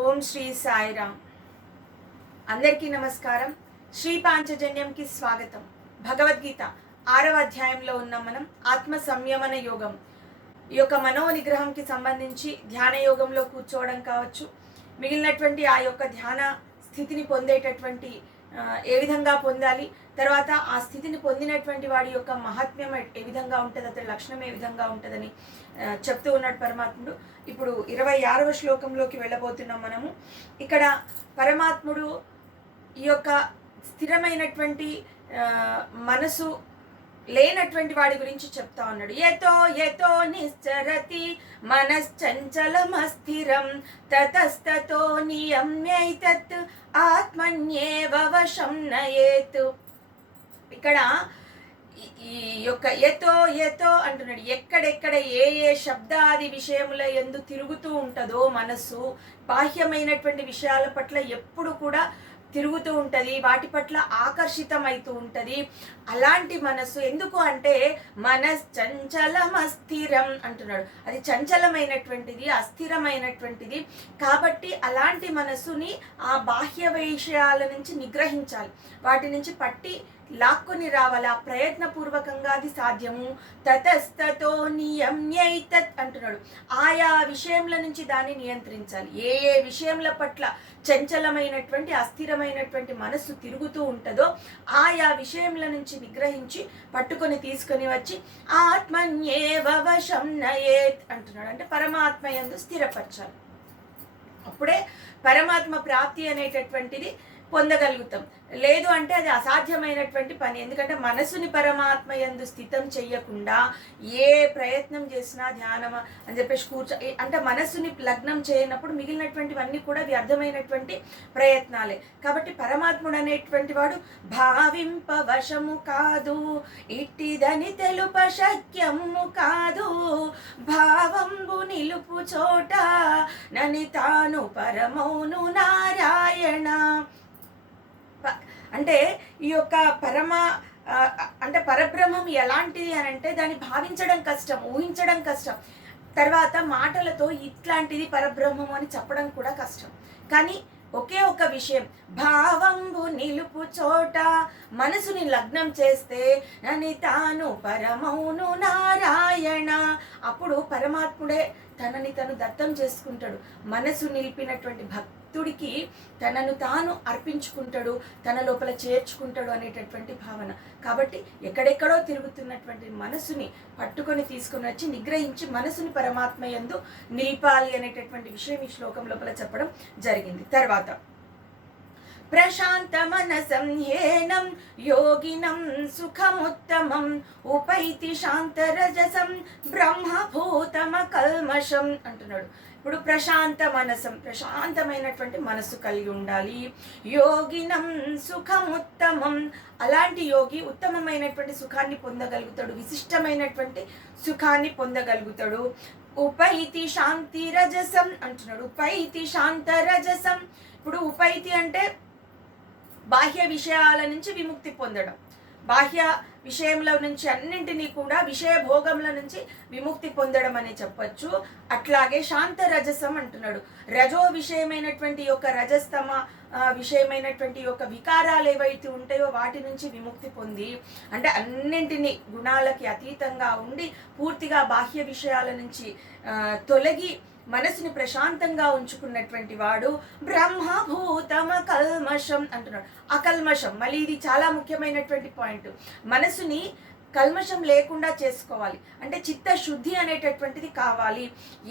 ఓం శ్రీ సాయిరామ్. అందరికీ నమస్కారం. శ్రీ పాంచజన్యంకి స్వాగతం. భగవద్గీత 6వ అధ్యాయంలో ఉన్నాం మనం. ఆత్మ సంయమన యోగం, ఈ యొక్క మనో నిగ్రహంకి సంబంధించి ధ్యాన యోగంలో కూర్చోవడం కావచ్చు, మిగిలినటువంటి ఆ యొక్క ధ్యాన స్థితిని పొందేటటువంటి ఏ విధంగా పొందాలి, తర్వాత ఆ స్థితిని పొందినటువంటి వాడి యొక్క మహాత్మ్యం ఏ విధంగా ఉంటుంది, అతని లక్షణం ఏ విధంగా ఉంటుందని చెప్తూ ఉన్నాడు పరమాత్ముడు. ఇప్పుడు 26వ శ్లోకంలోకి వెళ్ళబోతున్నాం మనము. ఇక్కడ పరమాత్ముడు ఈ యొక్క స్థిరమైనటువంటి మనసు లేనటువంటి వాడి గురించి చెప్తా ఉన్నాడు. యతో యతో నిశ్చరతి మనశ్చంచలమస్థిరం తతస్తతో నియమ్యైతత్ ఆత్మన్యేవ వశం నయేత్. ఇక్కడ ఈ యొక్క యతో యతో అంటున్నాడు. ఎక్కడెక్కడ ఏ ఏ శబ్దాది విషయముల యందు తిరుగుతూ ఉంటుందో మనస్సు, బాహ్యమైనటువంటి విషయాల పట్ల ఎప్పుడు కూడా తిరుగుతూ ఉంటుంది, వాటి పట్ల ఆకర్షితమైతూ ఉంటుంది. అలాంటి మనస్సు ఎందుకు అంటే మనశ్చంచలమస్థిరం అంటున్నాడు. అది చంచలమైనటువంటిది, అస్థిరమైనటువంటిది. కాబట్టి అలాంటి మనస్సుని ఆ బాహ్య విషయాల నుంచి నిగ్రహించాలి, వాటి నుంచి పట్టి లాక్కొని రావాలి. ఆ ప్రయత్నపూర్వకంగా అది సాధ్యము. తతస్తతో నియమ్యైతత్ అంటున్నాడు. ఆయా విషయముల నుంచి దాన్ని నియంత్రించాలి. ఏ ఏ విషయముల పట్ల చంచలమైనటువంటి అస్థిరమైనటువంటి మనస్సు తిరుగుతూ ఉంటుందో ఆయా విషయముల నుంచి నిగ్రహించి పట్టుకొని తీసుకొని వచ్చి ఆత్మన్యేవ వశం నయేత్ అంటున్నాడు. అంటే పరమాత్మ యందు స్థిరపరచాలి. అప్పుడే పరమాత్మ ప్రాప్తి అనేటటువంటిది పొందగలుగుతాం. లేదు అంటే అది అసాధ్యమైనటువంటి పని. ఎందుకంటే మనసుని పరమాత్మ యందు స్థితం చెయ్యకుండా ఏ ప్రయత్నం చేసినా ధ్యానం అని చెప్పేసి అంటే మనస్సుని లగ్నం చేయనప్పుడు మిగిలినటువంటివన్నీ కూడా వ్యర్థమైనటువంటి ప్రయత్నాలే. కాబట్టి పరమాత్ముడు అనేటువంటి వాడు భావింప వశము కాదు, ఇట్టిదని తెలుప శక్యము కాదు, భావంబు నిలుపు చోట నని తాను పరమౌను నారాయణ. అంటే ఈ యొక్క అంటే పరబ్రహ్మం ఎలాంటిది అని అంటే దాన్ని భావించడం కష్టం, ఊహించడం కష్టం. తర్వాత మాటలతో ఇట్లాంటిది పరబ్రహ్మం అని చెప్పడం కూడా కష్టం. కానీ ఒకే ఒక విషయం, భావంబు నిలుపు చోట మనసుని లగ్నం చేస్తే నని తాను పరమౌను నారాయణ. అప్పుడు పరమాత్ముడే తనని తను దత్తం చేసుకుంటాడు. మనసు నిలిపినటువంటి భక్తుడికి తనను తాను అర్పించుకుంటాడు, తన లోపల చేర్చుకుంటాడు అనేటటువంటి భావన. కాబట్టి ఎక్కడెక్కడో తిరుగుతున్నటువంటి మనసుని పట్టుకొని తీసుకొని వచ్చి నిగ్రహించి మనసుని పరమాత్మ యందు నిలిపాలి అనేటటువంటి విషయం ఈ శ్లోకం లోపల చెప్పడం జరిగింది. తర్వాత ప్రశాంత మనసం హేనం యోగినం సుఖముత్తమం ఉపైతి శాంతరజసం బ్రహ్మభూతమ కల్మషం అంటున్నాడు. ఇప్పుడు ప్రశాంత మనసం, ప్రశాంతమైనటువంటి మనస్సు కలిగి ఉండాలి. యోగినం సుఖముత్తమం, అలాంటి యోగి ఉత్తమమైనటువంటి సుఖాన్ని పొందగలుగుతాడు, విశిష్టమైనటువంటి సుఖాన్ని పొందగలుగుతాడు. ఉపైతి శాంతి రజసం అంటున్నాడు. ఉపైతి శాంత రజసం. ఇప్పుడు ఉపైతి అంటే బాహ్య విషయాల నుంచి విముక్తి పొందడం, బాహ్య విషయంలో నుంచి అన్నింటినీ కూడా విషయ భోగంల నుంచి విముక్తి పొందడం అని చెప్పచ్చు. అట్లాగే శాంత రజసం అంటున్నాడు. రజో విషయమైనటువంటి యొక్క రజస్తమ విషయమైనటువంటి యొక్క వికారాలు ఏవైతే ఉంటాయో వాటి నుంచి విముక్తి పొంది, అంటే అన్నింటినీ గుణాలకి అతీతంగా ఉండి పూర్తిగా బాహ్య విషయాల నుంచి తొలగి మనసుని ప్రశాంతంగా ఉంచుకున్నటువంటి వాడు బ్రహ్మభూతమ కల్మషం అంటున్నాడు. అకల్మషం, మళ్ళీ ఇది చాలా ముఖ్యమైనటువంటి పాయింట్. మనసుని కల్మషం లేకుండా చేసుకోవాలి, అంటే చిత్తశుద్ధి అనేటటువంటిది కావాలి.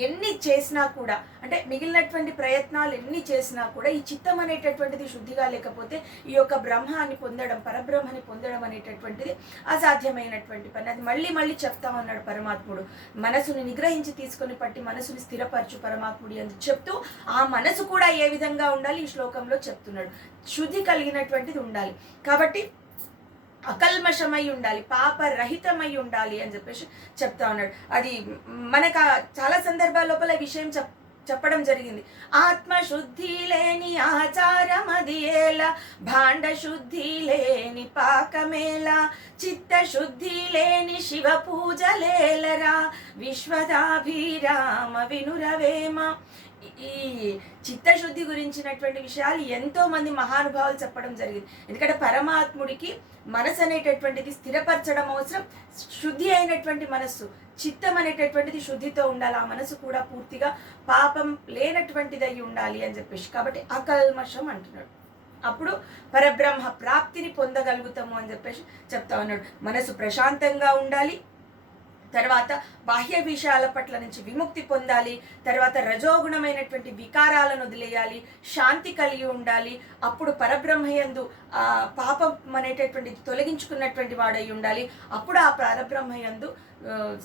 ఎన్ని చేసినా కూడా, అంటే మిగిలినటువంటి ప్రయత్నాలు ఎన్ని చేసినా కూడా ఈ చిత్తం అనేటటువంటిది శుద్ధిగా లేకపోతే ఈ యొక్క బ్రహ్మాన్ని పొందడం, పరబ్రహ్మని పొందడం అనేటటువంటిది అసాధ్యమైనటువంటి పని. అది మళ్ళీ మళ్ళీ చెప్తామన్నాడు పరమాత్ముడు. మనసుని నిగ్రహించి తీసుకొని పట్టి మనసుని స్థిరపరచు పరమాత్ముడి అని చెప్తూ ఆ మనసు కూడా ఏ విధంగా ఉండాలి ఈ శ్లోకంలో చెప్తున్నాడు. శుద్ధి కలిగినటువంటిది ఉండాలి. కాబట్టి అకల్మషమై ఉండాలి, పాపరహితమై ఉండాలి అని చెప్పేసి చెప్తా ఉన్నాడు. అది మనకు చాలా సందర్భాల లోపల విషయం చెప్పడం జరిగింది. ఆత్మశుద్ధి లేని ఆచారమది ఏలా, భాండ శుద్ధి లేని పాకమేలా, చిత్తశుద్ధి లేని శివ పూజలేలరా, విశ్వదాభిరామ వినురవేమ. ఈ చిత్తశుద్ధి గురించినటువంటి విషయాలు ఎంతో మంది మహానుభావులు చెప్పడం జరిగింది. ఎందుకంటే పరమాత్ముడికి మనసు అనేటటువంటిది స్థిరపరచడం అవసరం. శుద్ధి అయినటువంటి మనస్సు, చిత్తం అనేటటువంటిది శుద్ధితో ఉండాలి. ఆ మనసు కూడా పూర్తిగా పాపం లేనటువంటిది అయి ఉండాలి అని చెప్పేసి, కాబట్టి అకల్మషం అంటున్నాడు. అప్పుడు పరబ్రహ్మ ప్రాప్తిని పొందగలుగుతాము అని చెప్పేసి చెప్తా ఉన్నాడు. మనసు ప్రశాంతంగా ఉండాలి, తర్వాత బాహ్య విషయాల పట్ల నుంచి విముక్తి పొందాలి, తర్వాత రజోగుణమైనటువంటి వికారాలను వదిలేయాలి, శాంతి కలిగి ఉండాలి. అప్పుడు పరబ్రహ్మయందు పాపం అనేటటువంటిది తొలగించుకున్నటువంటి వాడై ఉండాలి. అప్పుడు ఆ పరబ్రహ్మయందు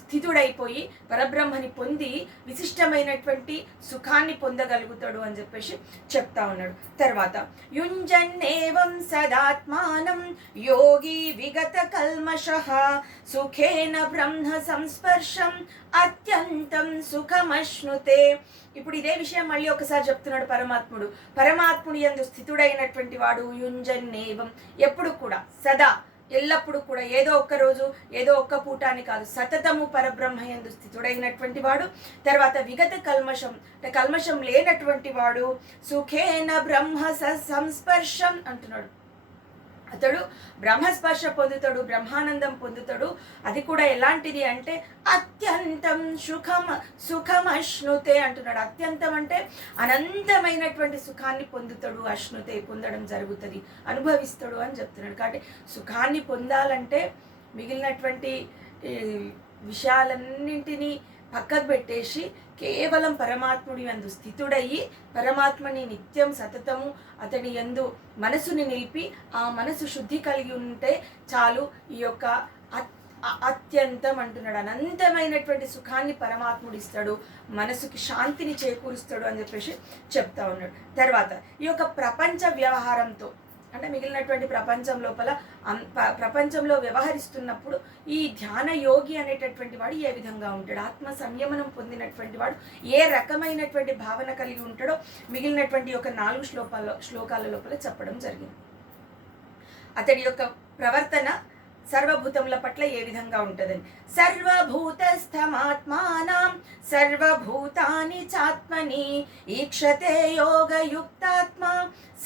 స్థితుడైపోయి పరబ్రహ్మని పొంది విశిష్టమైనటువంటి సుఖాన్ని పొందగలుగుతాడు అని చెప్పేసి చెప్తా ఉన్నాడు. తర్వాత యుంజన్నేవం సదాత్మానం యోగి విగత కల్మషః సుఖేన బ్రహ్మ సంస్పర్శం అత్యంతం సుఖమశ్నుతే. ఇప్పుడు ఇదే విషయం మళ్ళీ ఒకసారి చెప్తున్నాడు పరమాత్ముడు. పరమాత్ముడి యందు స్థితుడైనటువంటి వాడు యుంజన్నేవం, ఎప్పుడు కూడా సదా ఎల్లప్పుడూ కూడా, ఏదో ఒక్క రోజు ఏదో ఒక్క పూట అని కాదు, సతతము పరబ్రహ్మయందు స్థితుడైనటువంటి వాడు. తర్వాత విగత కల్మషం, అంటే కల్మషం లేనటువంటి వాడు. సుఖేన బ్రహ్మ సంస్పర్శం అంటున్నాడు. అతడు బ్రహ్మస్పర్శ పొందుతాడు, బ్రహ్మానందం పొందుతాడు. అది కూడా ఎలాంటిది అంటే అత్యంతం సుఖం అశ్నుతే అంటున్నాడు. అత్యంతం అంటే అనంతమైనటువంటి సుఖాన్ని పొందుతాడు, అశ్నుతే పొందడం జరుగుతుంది, అనుభవిస్తాడు అని చెప్తున్నాడు. కాబట్టి సుఖాన్ని పొందాలంటే మిగిలినటువంటి విషయాలన్నింటినీ పక్కకు పెట్టేసి కేవలం పరమాత్ముడి యందు స్థితుడయ్యి పరమాత్మని నిత్యం సతతము అతని యందు మనసుని నిలిపి ఆ మనసు శుద్ధి కలిగి ఉంటే చాలు. ఈ యొక్క అత్యంతం అంటున్నాడు, అనంతమైనటువంటి సుఖాన్ని పరమాత్ముడు ఇస్తాడు, మనసుకి శాంతిని చేకూరుస్తాడు అని చెప్పేసి చెప్తా ఉన్నాడు. తర్వాత ఈ యొక్క ప్రపంచ వ్యవహారంతో, అంటే మిగిలినటువంటి ప్రపంచం లోపల ప్రపంచంలో వ్యవహరిస్తున్నప్పుడు ఈ ధ్యాన యోగి అనేటటువంటి వాడు ఏ విధంగా ఉంటాడు, ఆత్మ సంయమనం పొందినటువంటి వాడు ఏ రకమైనటువంటి భావన కలిగి ఉంటాడో మిగిలినటువంటి ఒక 4 శ్లోకాల లోపల చెప్పడం జరిగింది. అతడి యొక్క ప్రవర్తన సర్వభూతముల పట్ల ఏ విధంగా ఉంటుందని. సర్వభూతస్థమాత్మానం సర్వభూతాని చాత్మని ఈక్షతే యోగయుక్తాత్మ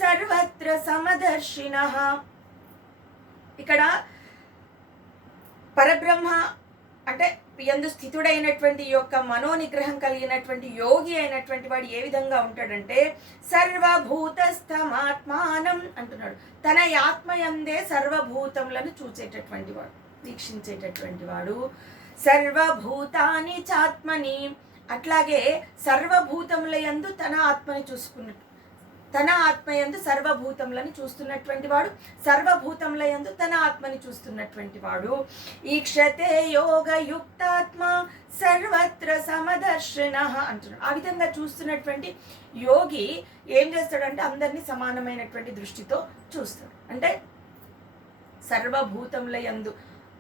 సర్వత్ర సమదర్శినః. ఇక్కడ పరబ్రహ్మ అంటే యందు స్థితుడైనటువంటి యొక్క మనోనిగ్రహం కలిగినటువంటి యోగి అయినటువంటి వాడు ఏ విధంగా ఉంటాడంటే సర్వభూతస్థమాత్మానం అంటున్నాడు. తన ఆత్మయందే సర్వభూతములను చూచేటటువంటి వాడు, వీక్షించేటటువంటి వాడు. సర్వభూతాని చాత్మని, అట్లాగే సర్వభూతముల యందు తన ఆత్మని చూసుకున్నట్టు, తన ఆత్మయందు సర్వభూతములను చూస్తున్నటువంటి వాడు, సర్వభూతముల యందు తన ఆత్మని చూస్తున్నటువంటి వాడు. ఈక్షతే యోగయుక్తాత్మ సర్వత్ర సమదర్శినః అంటున్నాడు. ఆ విధంగా చూస్తున్నటువంటి యోగి ఏం చేస్తాడంటే అందరినీ సమానమైనటువంటి దృష్టితో చూస్తాడు. అంటే సర్వభూతముల యందు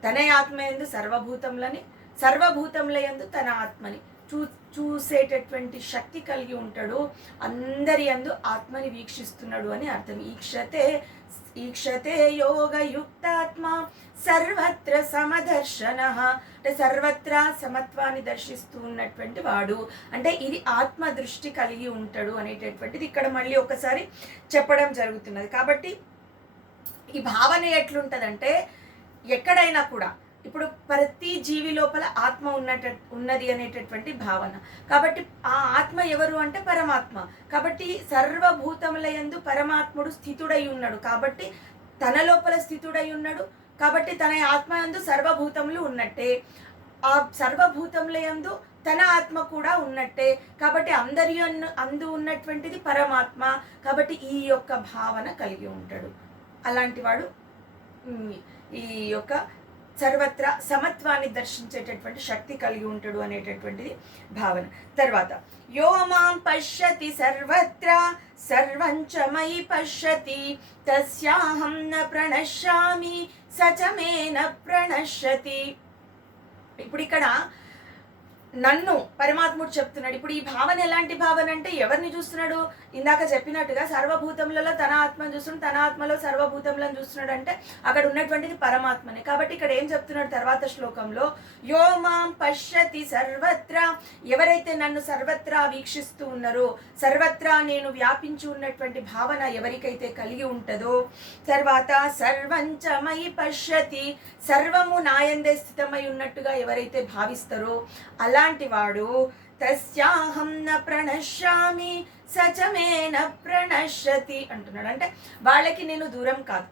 తన ఆత్మయందు సర్వభూతములని, సర్వభూతముల యందు తన ఆత్మని చూసేటటువంటి శక్తి కలిగి ఉంటాడు. అందరి యందు ఆత్మని వీక్షిస్తున్నాడు అని అర్థం. ఈక్షతే యోగయుక్తాత్మ సర్వత్ర సమదర్శనః, అంటే సర్వత్రా సమత్వాన్ని దర్శిస్తూ ఉన్నటువంటి వాడు, అంటే ఇది ఆత్మ దృష్టి కలిగి ఉంటాడు అనేటటువంటిది ఇక్కడ మళ్ళీ ఒకసారి చెప్పడం జరుగుతున్నది. కాబట్టి ఈ భావన ఎట్లుంటుందంటే ఎక్కడైనా కూడా ఇప్పుడు ప్రతి జీవి లోపల ఆత్మ ఉన్నది అనేటటువంటి భావన. కాబట్టి ఆ ఆత్మ ఎవరు అంటే పరమాత్మ. కాబట్టి సర్వభూతముల యందు పరమాత్ముడు స్థితుడై ఉన్నాడు, కాబట్టి తన లోపల స్థితుడై ఉన్నాడు, కాబట్టి తన ఆత్మ యందు సర్వభూతములు ఉన్నట్టే, ఆ సర్వభూతముల యందు తన ఆత్మ కూడా ఉన్నట్టే. కాబట్టి అందరి అందు ఉన్నటువంటిది పరమాత్మ, కాబట్టి ఈ యొక్క భావన కలిగి ఉంటాడు. అలాంటి వాడు ఈ యొక్క సర్వత్రా సమత్వాన్ని దర్శించేటటువంటి శక్తి కలిగి ఉంటాడు అనేటటువంటిది భావన. తర్వాత యో మాం పశ్యతి సర్వత్రా సర్వంచ మయి పశ్యతి తస్యాహం న ప్రణశ్యామి సచ మే న ప్రణశ్యతి. ఇప్పుడు ఇక్కడ నన్ను పరమాత్ముడు చెప్తున్నాడు. ఇప్పుడు ఈ భావన ఎలాంటి భావన అంటే ఎవరిని చూస్తున్నాడు? ఇందాక చెప్పినట్టుగా సర్వభూతములలో తన ఆత్మను చూస్తున్నాడు, తన ఆత్మలో సర్వభూతములను చూస్తున్నాడు అంటే అక్కడ ఉన్నటువంటిది పరమాత్మనే. కాబట్టి ఇక్కడ ఏం చెప్తున్నాడు తర్వాత శ్లోకంలో? యో మాం పశ్యతి సర్వత్రా, ఎవరైతే నన్ను సర్వత్రా వీక్షిస్తూ ఉన్నారో, సర్వత్రా నేను వ్యాపించి ఉన్నటువంటి భావన ఎవరికైతే కలిగి ఉంటుందో, తర్వాత సర్వంచ మయి పశ్యతి, సర్వము నాయందే స్థితమై ఉన్నట్టుగా ఎవరైతే భావిస్తారో అలాంటి వాడు తస్యాహం న ప్రణశ్యామి సచమే న ప్రణశ్యతి అంటున్నాడు. అంటే వాళ్ళకి నేను దూరం కాదు,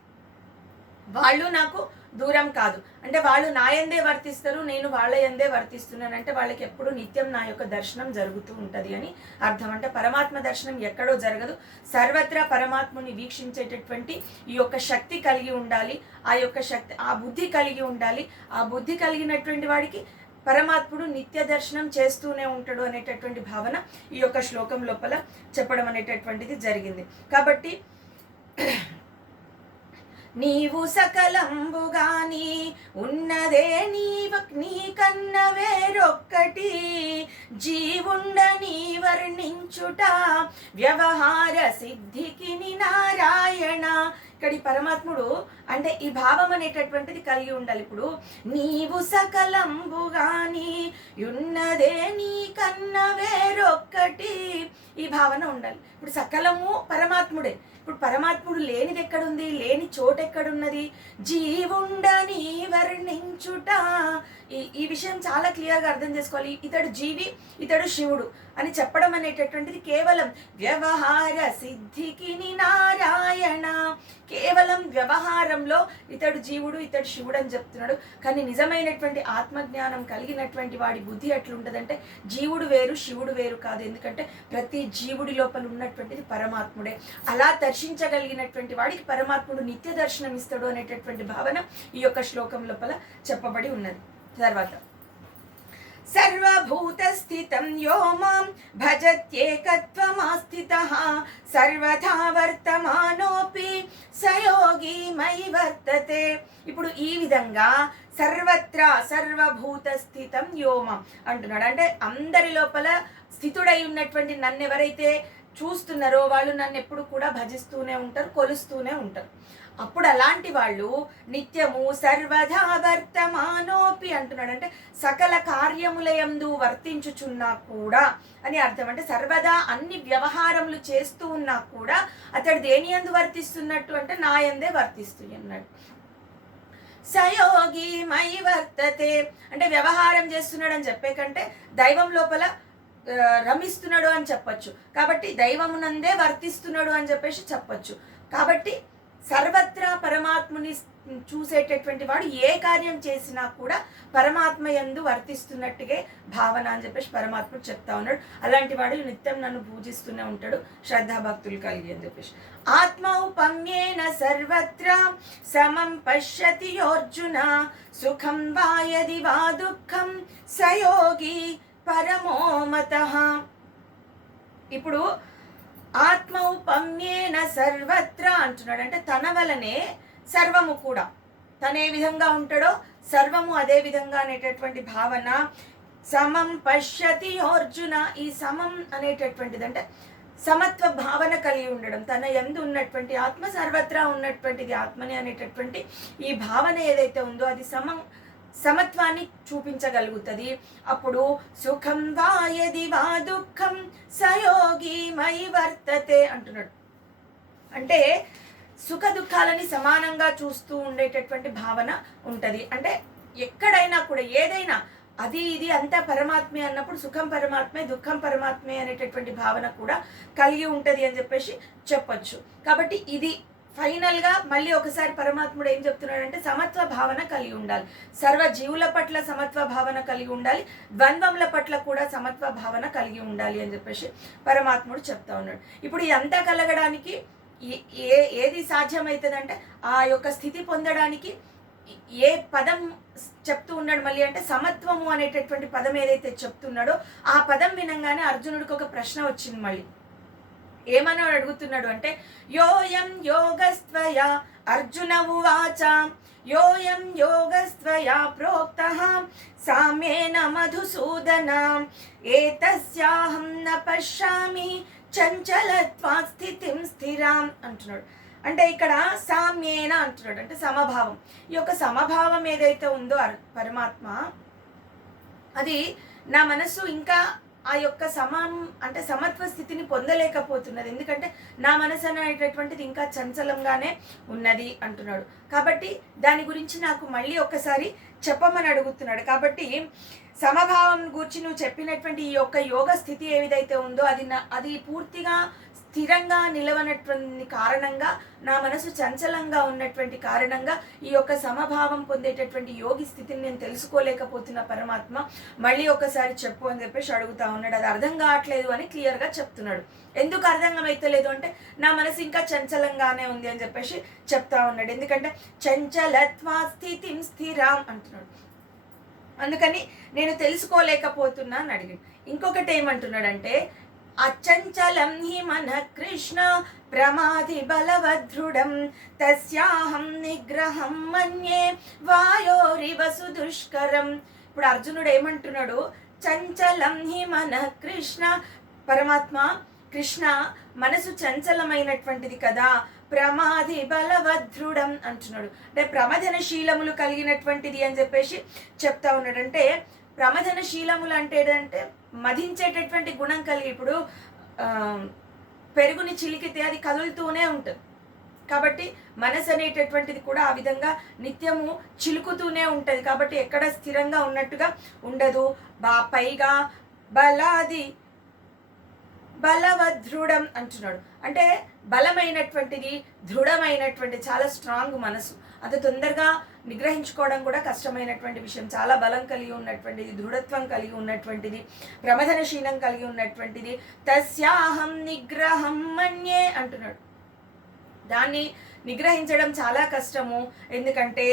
వాళ్ళు నాకు దూరం కాదు. అంటే వాళ్ళు నా యందే వర్తిస్తారు, నేను వాళ్ళ యందే వర్తిస్తున్నాను. అంటే వాళ్ళకి ఎప్పుడు నిత్యం నా యొక్క దర్శనం జరుగుతూ ఉంటుంది అని అర్థం. అంటే పరమాత్మ దర్శనం ఎక్కడో జరగదు, సర్వత్రా పరమాత్మని వీక్షించేటటువంటి ఈ యొక్క శక్తి కలిగి ఉండాలి, ఆ యొక్క శక్తి, ఆ బుద్ధి కలిగి ఉండాలి. ఆ బుద్ధి కలిగినటువంటి వాడికి పరమాత్ముడు నిత్య దర్శనం చేస్తూనే ఉంటాడు అనేటటువంటి భావన ఈ యొక్క శ్లోకం లోపల చెప్పడం అనేటటువంటిది జరిగింది. కాబట్టి నీవు సకలంబుగాని ఉన్నదే నీ కన్న వేరొక్కటి, జీవుండని వర్ణించుట వ్యవహార సిద్ధికి నారాయణ. ఇక్కడ ఈ పరమాత్ముడు అంటే ఈ భావం అనేటటువంటిది కలిగి ఉండాలి. ఇప్పుడు నీవు సకలంబుగాని ఉన్నదే నీ కన్న వేరొక్కటి, ఈ భావన ఉండాలి. ఇప్పుడు సకలము పరమాత్ముడే. ఇప్పుడు పరమాత్ముడు లేనిది ఎక్కడుంది? లేని చోటు ఎక్కడున్నది? జీవుండని వర్ణించుట. ఈ విషయం చాలా క్లియర్గా అర్థం చేసుకోవాలి. ఇతడు జీవి, ఇతడు శివుడు అని చెప్పడం అనేటటువంటిది కేవలం వ్యవహార సిద్ధికి నారాయణ. కేవలం వ్యవహారంలో ఇతడు జీవుడు, ఇతడు శివుడు అని చెప్తున్నాడు. కానీ నిజమైనటువంటి ఆత్మజ్ఞానం కలిగినటువంటి వాడి బుద్ధి ఎట్లుంటుందంటే జీవుడు వేరు, శివుడు వేరు కాదు. ఎందుకంటే ప్రతి జీవుడి లోపల ఉన్నటువంటిది పరమాత్ముడే. అలా దర్శించగలిగినటువంటి వాడికి పరమాత్ముడు నిత్య దర్శనం ఇస్తాడు అనేటటువంటి భావన ఈ యొక్క శ్లోకం లోపల చెప్పబడి ఉన్నది. తర్వాత సర్వభూత స్థితం యో మాం భజత్యేకత్వమాస్థితః సర్వథా వర్తమానోపి సయోగి మయి వర్తతే. ఇప్పుడు ఈ విధంగా సర్వత్రా సర్వభూత స్థితం యో మాం అంటున్నాడు. అంటే అందరి లోపల స్థితుడై ఉన్నటువంటి నన్ను ఎవరైతే చూస్తున్నారో వాళ్ళు నన్ను ఎప్పుడు కూడా భజిస్తూనే ఉంటారు, కొలుస్తూనే ఉంటారు. అప్పుడు అలాంటి వాళ్ళు నిత్యము సర్వదా వర్తమానోపి అంటున్నాడు. అంటే సకల కార్యములయందు వర్తించుచున్నా కూడా అని అర్థం. అంటే సర్వదా అన్ని వ్యవహారములు చేస్తూ ఉన్నా కూడా అతడు దేని యందు వర్తిస్తున్నట్టు అంటే నా యందే వర్తిస్తూ ఉన్నాడు. సయోగి మై వర్తతే అంటే వ్యవహారం చేస్తున్నాడు అని చెప్పే కంటే దైవం లోపల రమిస్తున్నాడు అని చెప్పచ్చు. కాబట్టి దైవమునందే వర్తిస్తున్నాడు అని చెప్పేసి చెప్పచ్చు. కాబట్టి సర్వత్రా పరమాత్ముని చూసేటటువంటి వాడు ఏ కార్యం చేసినా కూడా పరమాత్మ యందు వర్తిస్తున్నట్టుగా భావన అని చెప్పేసి పరమాత్ముడు చెప్తా ఉన్నాడు. అలాంటి వాడు నిత్యం నన్ను పూజిస్తూనే ఉంటాడు, శ్రద్ధాభక్తులు కలిగి అని చెప్పేసి. ఆత్మౌపమ్యేన సర్వత్రా సమం పశ్యతి అర్జున సుఖం వా యది వా దుఃఖం సయోగి పరమో మతః. ఇప్పుడు ఆత్మౌపమ్యేన సర్వత్రా అంటున్నాడు. అంటే తన వలనే సర్వము కూడా, తను ఏ విధంగా ఉంటాడో సర్వము అదే విధంగా అనేటటువంటి భావన. సమం పశ్యతి అర్జున. ఈ సమం అనేటటువంటిది అంటే సమత్వ భావన కలిగి ఉండడం, తన యందు ఉన్నటువంటి ఆత్మ సర్వత్రా ఉన్నటువంటిది ఆత్మని అనేటటువంటి ఈ భావన ఏదైతే ఉందో అది సమత్వాన్ని చూపించగలుగుతుంది. అప్పుడు సుఖం వా యది వా దుఃఖం సయోగి మై వర్తతే అంటున్నాడు. అంటే సుఖ దుఃఖాలని సమానంగా చూస్తూ ఉండేటటువంటి భావన ఉంటుంది. అంటే ఎక్కడైనా కూడా ఏదైనా అది ఇది అంతా పరమాత్మే అన్నప్పుడు సుఖం పరమాత్మే, దుఃఖం పరమాత్మే అనేటటువంటి భావన కూడా కలిగి ఉంటుంది అని చెప్పేసి చెప్పొచ్చు. కాబట్టి ఇది ఫైనల్గా మళ్ళీ ఒకసారి పరమాత్ముడు ఏం చెప్తున్నాడంటే సమత్వ భావన కలిగి ఉండాలి, సర్వ జీవుల పట్ల సమత్వ భావన కలిగి ఉండాలి, ద్వంద్వముల పట్ల కూడా సమత్వ భావన కలిగి ఉండాలి అని చెప్పేసి పరమాత్ముడు చెప్తా ఉన్నాడు. ఇప్పుడు ఇదంతా కలగడానికి ఏది సాధ్యమవుతుందంటే ఆ యొక్క స్థితి పొందడానికి ఏ పదం చెప్తూ ఉన్నాడు మళ్ళీ అంటే సమత్వము అనేటటువంటి పదం ఏదైతే చెప్తున్నాడో ఆ పదం వినంగానే అర్జునుడికి ఒక ప్రశ్న వచ్చింది. మళ్ళీ ఏమని అడుగుతున్నాడు అంటే, యోయం యోగస్త్వయా అర్జున ఉవాచ యోయం యోగస్త్వయా ప్రోక్తః సామ్యేన మధుసూదన ఏతస్యాహం న పశ్యామి చంచలత్వాత్ స్థితిం స్థిరాం అంటున్నాడు. అంటే ఇక్కడ సామ్యేన అంటున్నాడు, అంటే సమభావం. ఈ యొక్క సమభావం ఏదైతే ఉందో పరమాత్మ, అది నా మనస్సు ఇంకా ఆ యొక్క అంటే సమత్వ స్థితిని పొందలేకపోతున్నది. ఎందుకంటే నా మనసు అనేటటువంటిది ఇంకా చంచలంగానే ఉన్నది అంటున్నాడు. కాబట్టి దాని గురించి నాకు మళ్ళీ ఒక్కసారి చెప్పమని అడుగుతున్నాడు. కాబట్టి సమభావం గురించి నువ్వు చెప్పినటువంటి ఈ యొక్క యోగ స్థితి ఏదైతే ఉందో అది పూర్తిగా స్థిరంగా నిలవనటువంటి కారణంగా, నా మనసు చంచలంగా ఉన్నటువంటి కారణంగా ఈ యొక్క సమభావం పొందేటటువంటి యోగి స్థితిని నేను తెలుసుకోలేకపోతున్న పరమాత్మ, మళ్ళీ ఒకసారి చెప్పు అని చెప్పేసి అడుగుతా ఉన్నాడు. అది అర్థం కావట్లేదు అని క్లియర్గా చెప్తున్నాడు. ఎందుకు అర్థమైతలేదు అంటే, నా మనసు ఇంకా చంచలంగానే ఉంది అని చెప్పేసి చెప్తా ఉన్నాడు. ఎందుకంటే చంచలత్వా స్థితిం స్థిరాం అంటున్నాడు. అందుకని నేను తెలుసుకోలేకపోతున్నా అని అడిగాడు. ఇంకొకటి ఏమంటున్నాడంటే, అచంచలం హి మనః కృష్ణ ప్రమాది బలవదృఢం తస్యాహం నిగ్రహం మన్యే వాయోరివ సుదుష్కరం. ఇప్పుడు అర్జునుడు ఏమంటున్నాడు, చంచలం హి మనః కృష్ణ, పరమాత్మ కృష్ణ మనసు చంచలమైనటువంటిది కదా, ప్రమాది బలవదృఢం అంటున్నాడు. అంటే ప్రమదనశీలములు కలిగినటువంటిది అని చెప్పేసి చెప్తా ఉన్నాడు. అంటే ప్రమదనశీలములు అంటే ఏంటంటే మదించేటటువంటి గుణం కలిగి, ఇప్పుడు పెరుగుని చిలికితే అది కదులుతూనే ఉంటుంది. కాబట్టి మనసు అనేటటువంటిది కూడా ఆ విధంగా నిత్యము చిలుకుతూనే ఉంటుంది. కాబట్టి ఎక్కడ స్థిరంగా ఉన్నట్టుగా ఉండదు. పైగా బలవదృఢం అంటున్నాడు. అంటే బలమైనటువంటిది, దృఢమైనటువంటి, చాలా స్ట్రాంగ్ మనసు. అది తొందరగా నిగ్రహించుకోవడం కూడా కష్టమైనటువంటి విషయం. చాలా బలం కలిగి ఉన్నటువంటిది, దృఢత్వం కలిగి ఉన్నటువంటిది, ప్రమదనశీలం కలిగి ఉన్నటువంటిది. తస్యాహం నిగ్రహం మన్యే అంటున్నాడు. దాన్ని నిగ్రహించడం చాలా కష్టము. ఎందుకంటే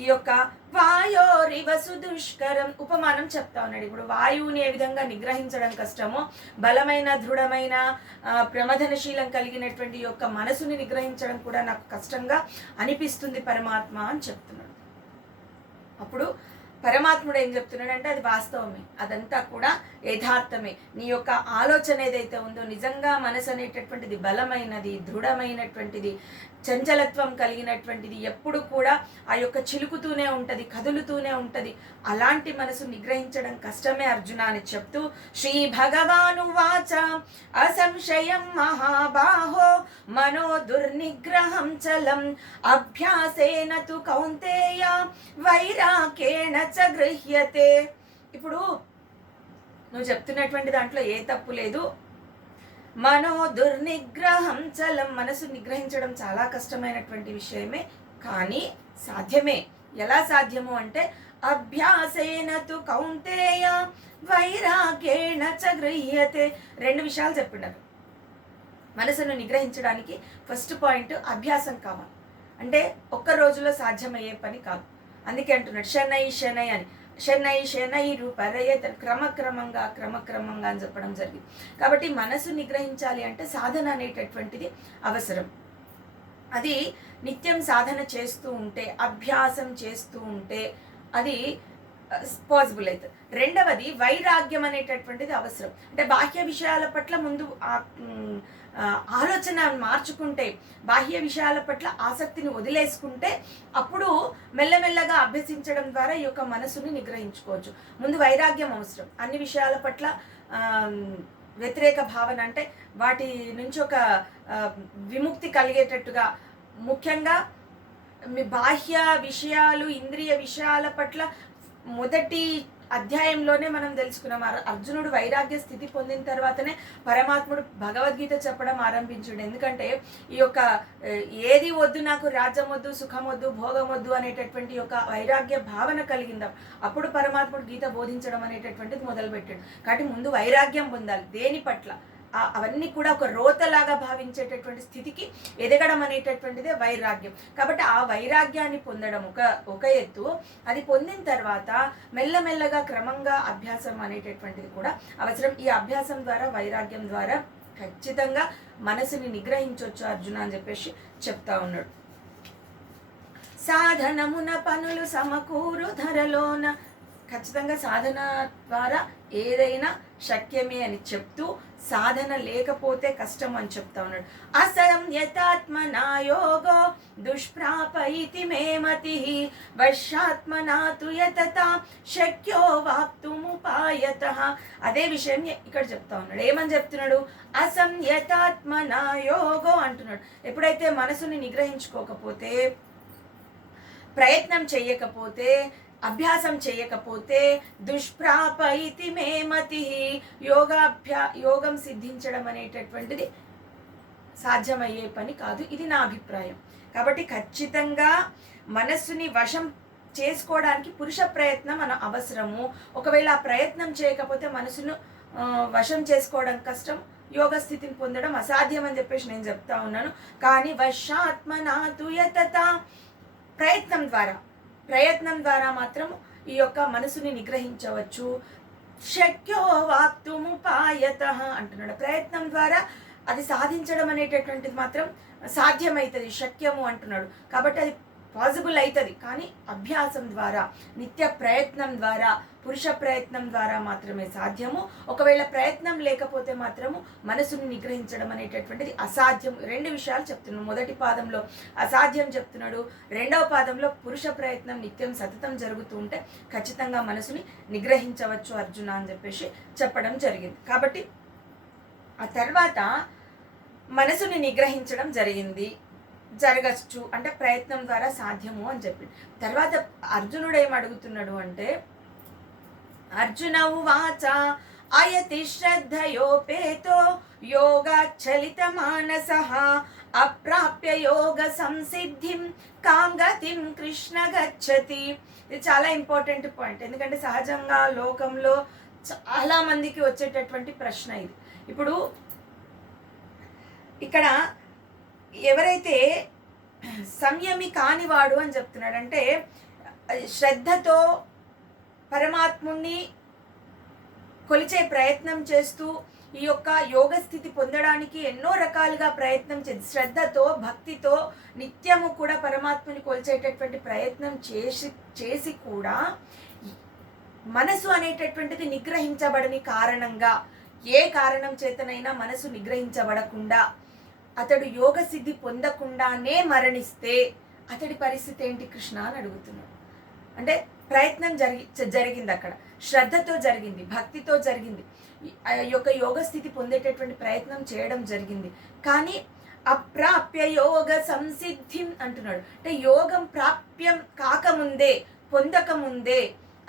ఈ యొక్క వాయోరివ సుదుష్కరం ఉపమానం చెప్తా ఉన్నాడు. ఇప్పుడు వాయువుని ఏ విధంగా నిగ్రహించడం కష్టమో, బలమైన దృఢమైన ప్రమదనశీలం కలిగినటువంటి యొక్క మనసుని నిగ్రహించడం కూడా నాకు కష్టంగా అనిపిస్తుంది పరమాత్మ అని చెప్తున్నాడు. అప్పుడు పరమాత్ముడు ఏం చెప్తున్నాడు అంటే, అది వాస్తవమే, అదంతా కూడా యథార్థమే. నీ యొక్క ఆలోచన ఏదైతే ఉందో నిజంగా మనసు అనేటటువంటిది బలమైనది, దృఢమైనటువంటిది, చంచలత్వం కలిగినటువంటిది, ఎప్పుడు కూడా ఆ యొక్క చిలుకుతూనే ఉంటుంది, కదులుతూనే ఉంటుంది. అలాంటి మనసు నిగ్రహించడం కష్టమే అర్జున అని చెప్తూ, శ్రీ భగవాను వాచ అసంశయం మహాబాహో మనో దుర్నిగ్రహం చలం అభ్యాసేన తు కౌంతేయ వైరాగ్యేణ చ గృహ్యతే. ఇప్పుడు నువ్వు చెప్తున్నటువంటి దాంట్లో ఏ తప్పు లేదు. మనో దుర్నిగ్రహం చలం, మనసు నిగ్రహించడం చాలా కష్టమైనటువంటి విషయమే, కానీ సాధ్యమే. ఎలా సాధ్యము అంటే, అభ్యాసేన తు కౌంతేయ వైరాగ్యేణ చ గృహ్యతే. రెండు విషయాలు చెప్పినారు. మనసును నిగ్రహించడానికి ఫస్ట్ పాయింట్ అభ్యాసం కావాలి. అంటే ఒక్క రోజులో సాధ్యమయ్యే పని కాదు. అందుకే అంటున్నాడు శనై శనై అని. శనై రూపరయత, క్రమక్రమంగా అని చెప్పడం జరిగింది. కాబట్టి మనసు నిగ్రహించాలి అంటే సాధన అనేటటువంటిది అవసరం. అది నిత్యం సాధన చేస్తూ ఉంటే, అభ్యాసం చేస్తూ ఉంటే అది పాసిబుల్ అవుతుంది. రెండవది వైరాగ్యం అనేటటువంటిది అవసరం. అంటే బాహ్య విషయాల పట్ల ముందు ఆలోచన మార్చుకుంటే, బాహ్య విషయాల పట్ల ఆసక్తిని వదిలేసుకుంటే, అప్పుడు మెల్లమెల్లగా అభ్యసించడం ద్వారా ఈ యొక్క మనసుని నిగ్రహించుకోవచ్చు. ముందు వైరాగ్యం అవసరం. అన్ని విషయాల పట్ల వ్యతిరేక భావన, అంటే వాటి నుంచి ఒక విముక్తి కలిగేటట్టుగా, ముఖ్యంగా మీ బాహ్య విషయాలు, ఇంద్రియ విషయాల పట్ల మొదటి అధ్యాయంలోనే మనం తెలుసుకున్నాం. అర్జునుడు వైరాగ్య స్థితి పొందిన తర్వాతనే పరమాత్ముడు భగవద్గీత చెప్పడం ఆరంభించుడు. ఎందుకంటే ఈ యొక్క ఏది వద్దు, నాకు రాజ్యం వద్దు, సుఖం వద్దు, భోగం వద్దు అనేటటువంటి యొక్క వైరాగ్య భావన కలిగిందాం. అప్పుడు పరమాత్ముడు గీత బోధించడం అనేటటువంటిది మొదలుపెట్టాడు. కాబట్టి ముందు వైరాగ్యం పొందాలి. దేని పట్ల అవన్నీ కూడా ఒక రోతలాగా భావించేటటువంటి స్థితికి ఎదగడం అనేటటువంటిదే వైరాగ్యం. కాబట్టి ఆ వైరాగ్యాన్ని పొందడం ఒక ఎత్తు. అది పొందిన తర్వాత మెల్లమెల్లగా క్రమంగా అభ్యాసం అనేటటువంటిది కూడా అవసరం. ఈ అభ్యాసం ద్వారా, వైరాగ్యం ద్వారా ఖచ్చితంగా మనసుని నిగ్రహించవచ్చు అర్జున అని చెప్పేసి చెప్తా ఉన్నాడు. సాధనమున పనులు సమకూరు ధరలోన, ఖచ్చితంగా సాధన ద్వారా ఏదైనా శక్యమే అని చెప్తూ సాధన లేకపోతే కష్టం అని చెప్తా ఉన్నాడు. అసంయతాత్మనా యోగో దుష్ప్రాప ఇతి మే మతిః వశ్యాత్మనా తు యతతా శక్యో వాప్తుముపాయతః. అదే విషయం ఇక్కడ చెప్తా ఉన్నాడు. ఏమని చెప్తున్నాడు? అసంయతాత్మనా యోగో అంటున్నాడు. ఎప్పుడైతే మనసుని నిగ్రహించుకోకపోతే, ప్రయత్నం చెయ్యకపోతే, అభ్యాసం చేయకపోతే, దుష్ప్రాప ఇతి మే మతిః యోగం సిద్ధించడం అనేటటువంటిది సాధ్యమయ్యే పని కాదు. ఇది నా అభిప్రాయం. కాబట్టి ఖచ్చితంగా మనస్సుని వశం చేసుకోవడానికి పురుష ప్రయత్నం మన అవసరము. ఒకవేళ ఆ ప్రయత్నం చేయకపోతే మనసును వశం చేసుకోవడం కష్టం, యోగ స్థితిని పొందడం అసాధ్యం అని చెప్పేసి నేను చెప్తా ఉన్నాను. కానీ వశాత్మనా తు యతతా, ప్రయత్నం ద్వారా మాత్రం ఈ యొక్క మనసుని నిగ్రహించవచ్చు. శక్యో వాప్తుముపాయతః అంటున్నాడు. ప్రయత్నం ద్వారా అది సాధించడం అనేటటువంటిది మాత్రం సాధ్యమవుతుంది, శక్యము అంటున్నాడు. కాబట్టి అది పాసిబుల్ అవుతుంది. కానీ అభ్యాసం ద్వారా, నిత్య ప్రయత్నం ద్వారా, పురుష ప్రయత్నం ద్వారా మాత్రమే సాధ్యము. ఒకవేళ ప్రయత్నం లేకపోతే మాత్రము మనసుని నిగ్రహించడం అనేటటువంటిది అసాధ్యం. రెండు విషయాలు చెప్తున్నాడు. మొదటి పాదంలో అసాధ్యం చెప్తున్నాడు, రెండవ పాదంలో పురుష ప్రయత్నం నిత్యం సతతం జరుగుతూ ఉంటే ఖచ్చితంగా మనసుని నిగ్రహించవచ్చు అర్జున అని చెప్పేసి చెప్పడం జరిగింది. కాబట్టి ఆ తర్వాత మనసుని నిగ్రహించడం జరగచ్చు అంటే ప్రయత్నం ద్వారా సాధ్యము అని చెప్పి తర్వాత అర్జునుడు ఏం అడుగుతున్నాడు అంటే, అర్జున ఉవాచ అయతి శ్రద్ధయోపేతో యోగాచలిత మానసః అప్రాప్య యోగ సంసిద్ధిం కాం గతిం కృష్ణ గచ్చతి. ఇది చాలా ఇంపార్టెంట్ పాయింట్. ఎందుకంటే సహజంగా లోకంలో చాలా మందికి వచ్చేటటువంటి ప్రశ్న ఇది. ఇప్పుడు ఇక్కడ ఎవరైతే సంయమి కానివాడు అని చెప్తున్నాడు అంటే, శ్రద్ధతో పరమాత్ముణ్ణి కొలిచే ప్రయత్నం చేస్తూ ఈ యొక్క యోగ స్థితి పొందడానికి ఎన్నో రకాలుగా ప్రయత్నం శ్రద్ధతో, భక్తితో నిత్యము కూడా పరమాత్మని కొలిచేటటువంటి ప్రయత్నం చేసి కూడా మనసు అనేటటువంటిది నిగ్రహించబడని కారణంగా, ఏ కారణం చేతనైనా మనసు నిగ్రహించబడకుండా అతడు యోగ సిద్ధి పొందకుండానే మరణిస్తే అతడి పరిస్థితి ఏంటి కృష్ణ అని అడుగుతున్నాడు. అంటే ప్రయత్నం జరిగింది, అక్కడ శ్రద్ధతో జరిగింది, భక్తితో జరిగింది, ఈ యొక్క యోగ స్థితి పొందేటటువంటి ప్రయత్నం చేయడం జరిగింది. కానీ అప్రాప్య యోగ సంసిద్ధిం అంటున్నాడు. అంటే యోగం ప్రాప్యం కాకముందే, పొందకముందే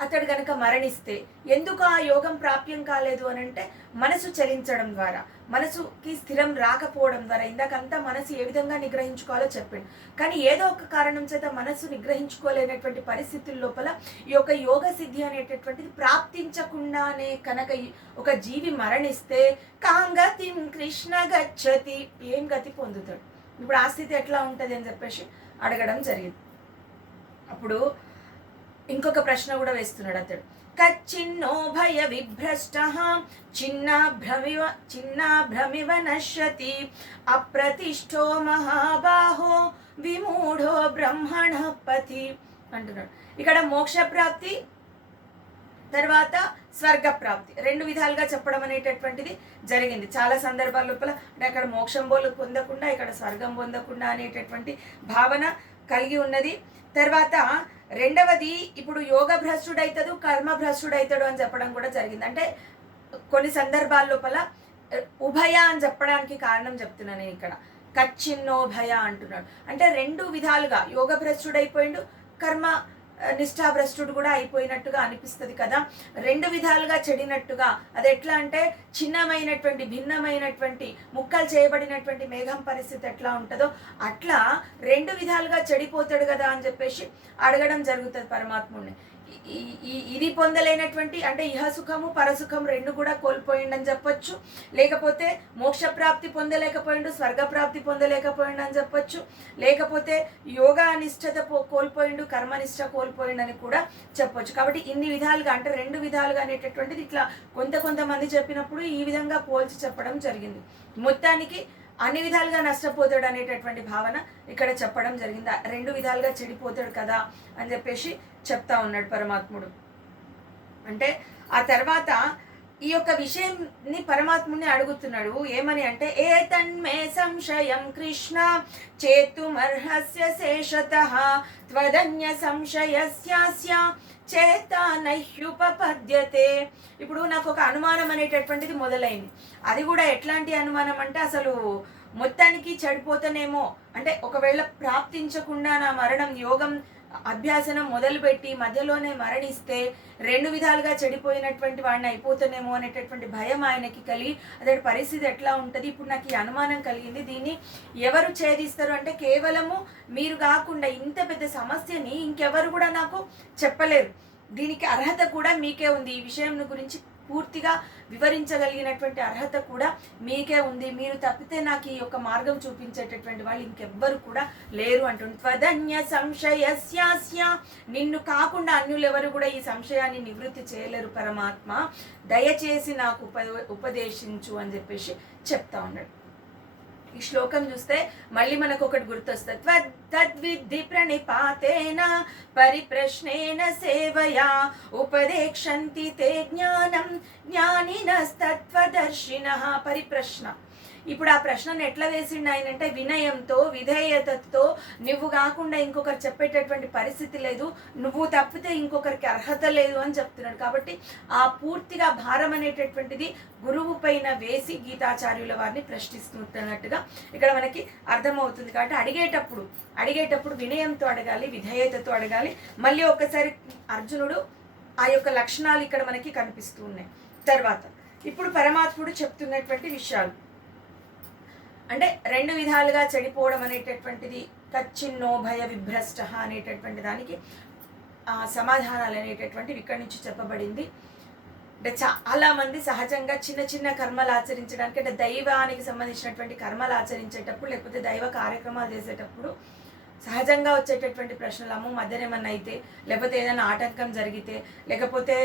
అతడు గనక మరణిస్తే, ఎందుకు ఆ యోగం ప్రాప్యం కాలేదు అని అంటే మనసు చలించడం ద్వారా, మనసుకి స్థిరం రాకపోవడం ద్వారా. ఇందాకంతా మనసు ఏ విధంగా నిగ్రహించుకోవాలో చెప్పాడు. కానీ ఏదో ఒక కారణం చేత మనసు నిగ్రహించుకోలేనటువంటి పరిస్థితుల లోపల ఈ యొక్క యోగ సిద్ధి అనేటటువంటిది ప్రాప్తించకుండానే కనుక ఒక జీవి మరణిస్తే కాంగతిం కృష్ణ గచ్చతి, ఏం గతి పొందుతాడు? ఇప్పుడు ఆ స్థితి ఎట్లా ఉంటుంది అని చెప్పేసి అడగడం జరిగింది. అప్పుడు ఇంకొక ప్రశ్న కూడా వేస్తున్నాడు అతడు. కచ్చిన్నో భయ విభ్రష్టః చిన్నాభ్రమివ నశ్యతి అప్రతిష్ఠో మహాబాహో విమూఢో బ్రహ్మణ పతి అంటున్నాడు. ఇక్కడ మోక్ష ప్రాప్తి తర్వాత స్వర్గ ప్రాప్తి రెండు విధాలుగా చెప్పడం అనేటటువంటిది జరిగింది. చాలా సందర్భాల లోపల అంటే అక్కడ మోక్షం పొందకుండా ఇక్కడ స్వర్గం పొందకుండా అనేటటువంటి భావన కలిగి ఉన్నది. తర్వాత రెండవది ఇప్పుడు యోగ భ్రష్టుడైతాడు, కర్మ భ్రష్టుడైతాడు అని చెప్పడం కూడా జరిగింది. అంటే కొన్ని సందర్భాల లోపల ఉభయ అని చెప్పడానికి కారణం చెప్తున్నాను నేను ఇక్కడ. కచ్చిన్నో భయ అంటున్నాడు. అంటే రెండు విధాలుగా యోగ భ్రష్టుడైపోయిండు, కర్మ నిష్ఠాభ్రష్టుడు కూడా అయిపోయినట్టుగా అనిపిస్తుంది కదా. రెండు విధాలుగా చెడినట్టుగా. అది ఎట్లా అంటే చిన్నమైనటువంటి భిన్నమైనటువంటి ముక్కలు చేయబడినటువంటి మేఘం పరిస్థితి ఎట్లా ఉంటుందో అట్లా రెండు విధాలుగా చెడిపోతాడు కదా అని చెప్పేసి అడగడం జరుగుతుంది పరమాత్ముడిని. ఇది పొందలేనటువంటి అంటే ఇహసుఖము పరసుఖం రెండు కూడా కోల్పోయిండని చెప్పొచ్చు. లేకపోతే మోక్ష ప్రాప్తి పొందలేకపోయిండు, స్వర్గప్రాప్తి పొందలేకపోయిండు అని చెప్పొచ్చు. లేకపోతే యోగా నిష్ఠత కోల్పోయిండు, కర్మనిష్ట కోల్పోయిండని కూడా చెప్పొచ్చు. కాబట్టి ఇన్ని విధాలుగా అంటే రెండు విధాలుగా అనేటటువంటిది ఇట్లా కొంతమంది చెప్పినప్పుడు ఈ విధంగా పోల్చి చెప్పడం జరిగింది. మొత్తానికి అన్ని విధాలుగా నష్టపోతాడు అనేటటువంటి భావన ఇక్కడ చెప్పడం జరిగింది. రెండు విధాలుగా చెడిపోతాడు కదా అని చెప్పేసి చెప్తా ఉన్నాడు పరమాత్ముడు. అంటే ఆ తర్వాత ఈ యొక్క విషయంని పరమాత్ముడిని అడుగుతున్నాడు. ఏమని అంటే ఏ తన్మే సంశయం కృష్ణ చేతుమర్హస్య శేషతః త్వదన్య సంశయస్యాస్య చేతా నహ్యుపపద్యతే. ఇప్పుడు నాకు ఒక అనుమానం అనేటటువంటిది మొదలైంది. అది కూడా ఎట్లాంటి అనుమానం అంటే అసలు మొత్తానికి చెడిపోతానేమో అంటే ఒకవేళ ప్రాప్తించకుండా నా మరణం యోగం అభ్యాసనం మొదలుపెట్టి మధ్యలోనే మరణిస్తే రెండు విధాలుగా చెడిపోయినటువంటి వాడిని అయిపోతానేమో అనేటటువంటి భయం ఆయనకి కలిగి అదే పరిస్థితి ఎట్లా ఉంటుంది. ఇప్పుడు నాకు ఈ అనుమానం కలిగింది, దీన్ని ఎవరు ఛేదిస్తారు అంటే కేవలము మీరు కాకుండా ఇంత పెద్ద సమస్యని ఇంకెవరు కూడా నాకు చెప్పలేరు. దీనికి అర్హత కూడా మీకే ఉంది. ఈ విషయం గురించి పూర్తిగా వివరించగలిగినటువంటి అర్హత కూడా మీకే ఉంది. మీరు తప్పితే నాకు ఈ యొక్క మార్గం చూపించేటటువంటి వాళ్ళు ఇంకెవ్వరు కూడా లేరు అంటుంది. త్వదన్య సంశయస్యాస్య, నిన్ను కాకుండా అన్యులెవరు కూడా ఈ సంశయాన్ని నివృత్తి చేయలేరు పరమాత్మ, దయచేసి నాకు ఉపదేశించు అని చెప్పేసి చెప్తా ఉన్నాడు. ఈ శ్లోకం చూస్తే మళ్ళీ మనకు ఒకటి గుర్తొస్తుంది. తద్విద్ధి ప్రణిపాతేన పరిప్రశ్నేన సేవయా ఉపదేక్షంతి తే జ్ఞానం జ్ఞానినస్తత్వదర్శినః. పరిప్రశ్న. ఇప్పుడు ఆ ప్రశ్నను ఎట్లా వేసిండు ఆయన అంటే వినయంతో విధేయతతో, నువ్వు కాకుండా ఇంకొకరు చెప్పేటటువంటి పరిస్థితి లేదు, నువ్వు తప్పితే ఇంకొకరికి అర్హత లేదు అని చెప్తున్నాడు. కాబట్టి ఆ పూర్తిగా భారం అనేటటువంటిది గురువు పైన వేసి గీతాచార్యుల వారిని ప్రశ్నిస్తున్నట్టుగా ఇక్కడ మనకి అర్థమవుతుంది. కాబట్టి అడిగేటప్పుడు వినయంతో అడగాలి, విధేయతతో అడగాలి. మళ్ళీ ఒక్కసారి అర్జునుడు ఆ యొక్క లక్షణాలు ఇక్కడ మనకి కనిపిస్తూ ఉన్నాయి. తర్వాత ఇప్పుడు పరమాత్ముడు చెప్తున్నటువంటి విషయాలు అంటే రెండు విధాలుగా చెడిపోవడం అనేటటువంటిది కచ్చిన్నో భయ విభ్రష్ట అనేటటువంటి దానికి సమాధానాలు అనేటటువంటివి ఇక్కడి నుంచి చెప్పబడింది. అంటే చాలా మంది సహజంగా చిన్న చిన్న కర్మలు ఆచరించడానికి అంటే దైవానికి సంబంధించినటువంటి కర్మలు ఆచరించేటప్పుడు లేకపోతే దైవ కార్యక్రమాలు చేసేటప్పుడు సహజంగా వచ్చేటటువంటి ప్రశ్నలు, అమ్మ మధ్యన ఏమన్నా అయితే, లేకపోతే ఏదైనా ఆటంకం జరిగితే, లేకపోతే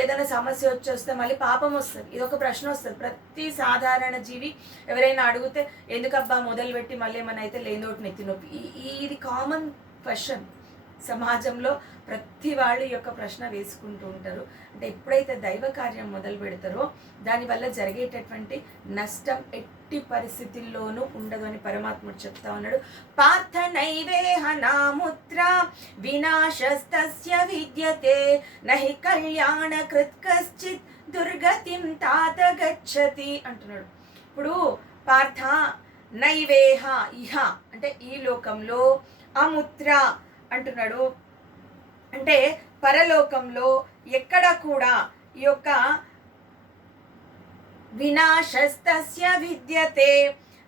ఏదైనా సమస్య వచ్చేస్తే మళ్ళీ పాపం వస్తుంది, ఇదొక ప్రశ్న వస్తుంది. ప్రతి సాధారణ జీవి ఎవరైనా అడిగితే ఎందుకబ్బా మొదలుపెట్టి మళ్ళీ ఏమైనా అయితే లేనోటి నెత్తి నొప్పి, ఇది కామన్ క్వశ్చన్. సమాజంలో ప్రతి వాళ్ళు ఈ యొక్క ప్రశ్న వేసుకుంటూ ఉంటారు. అంటే ఎప్పుడైతే దైవ కార్యం మొదలు పెడతారో దానివల్ల జరిగేటటువంటి నష్టం ఎట్టి పరిస్థితుల్లోనూ ఉండదు అని పరమాత్ముడు చెప్తా ఉన్నాడు. పార్థ నైవేహ నాముత్ర వినాశస్తస్య విద్యతే నహి కళ్యాణ కృత్ కశ్చిత్ దుర్గతిం తాత గచ్చతి అంటున్నాడు. ఇప్పుడు పార్థ నైవేహ, ఇహ అంటే ఈ లోకంలో, అముత్ర అంటున్నాడు అంటే పరలోకంలో ఎక్కడ కూడా ఈ యొక్క వినాశస్తస్య విద్యతే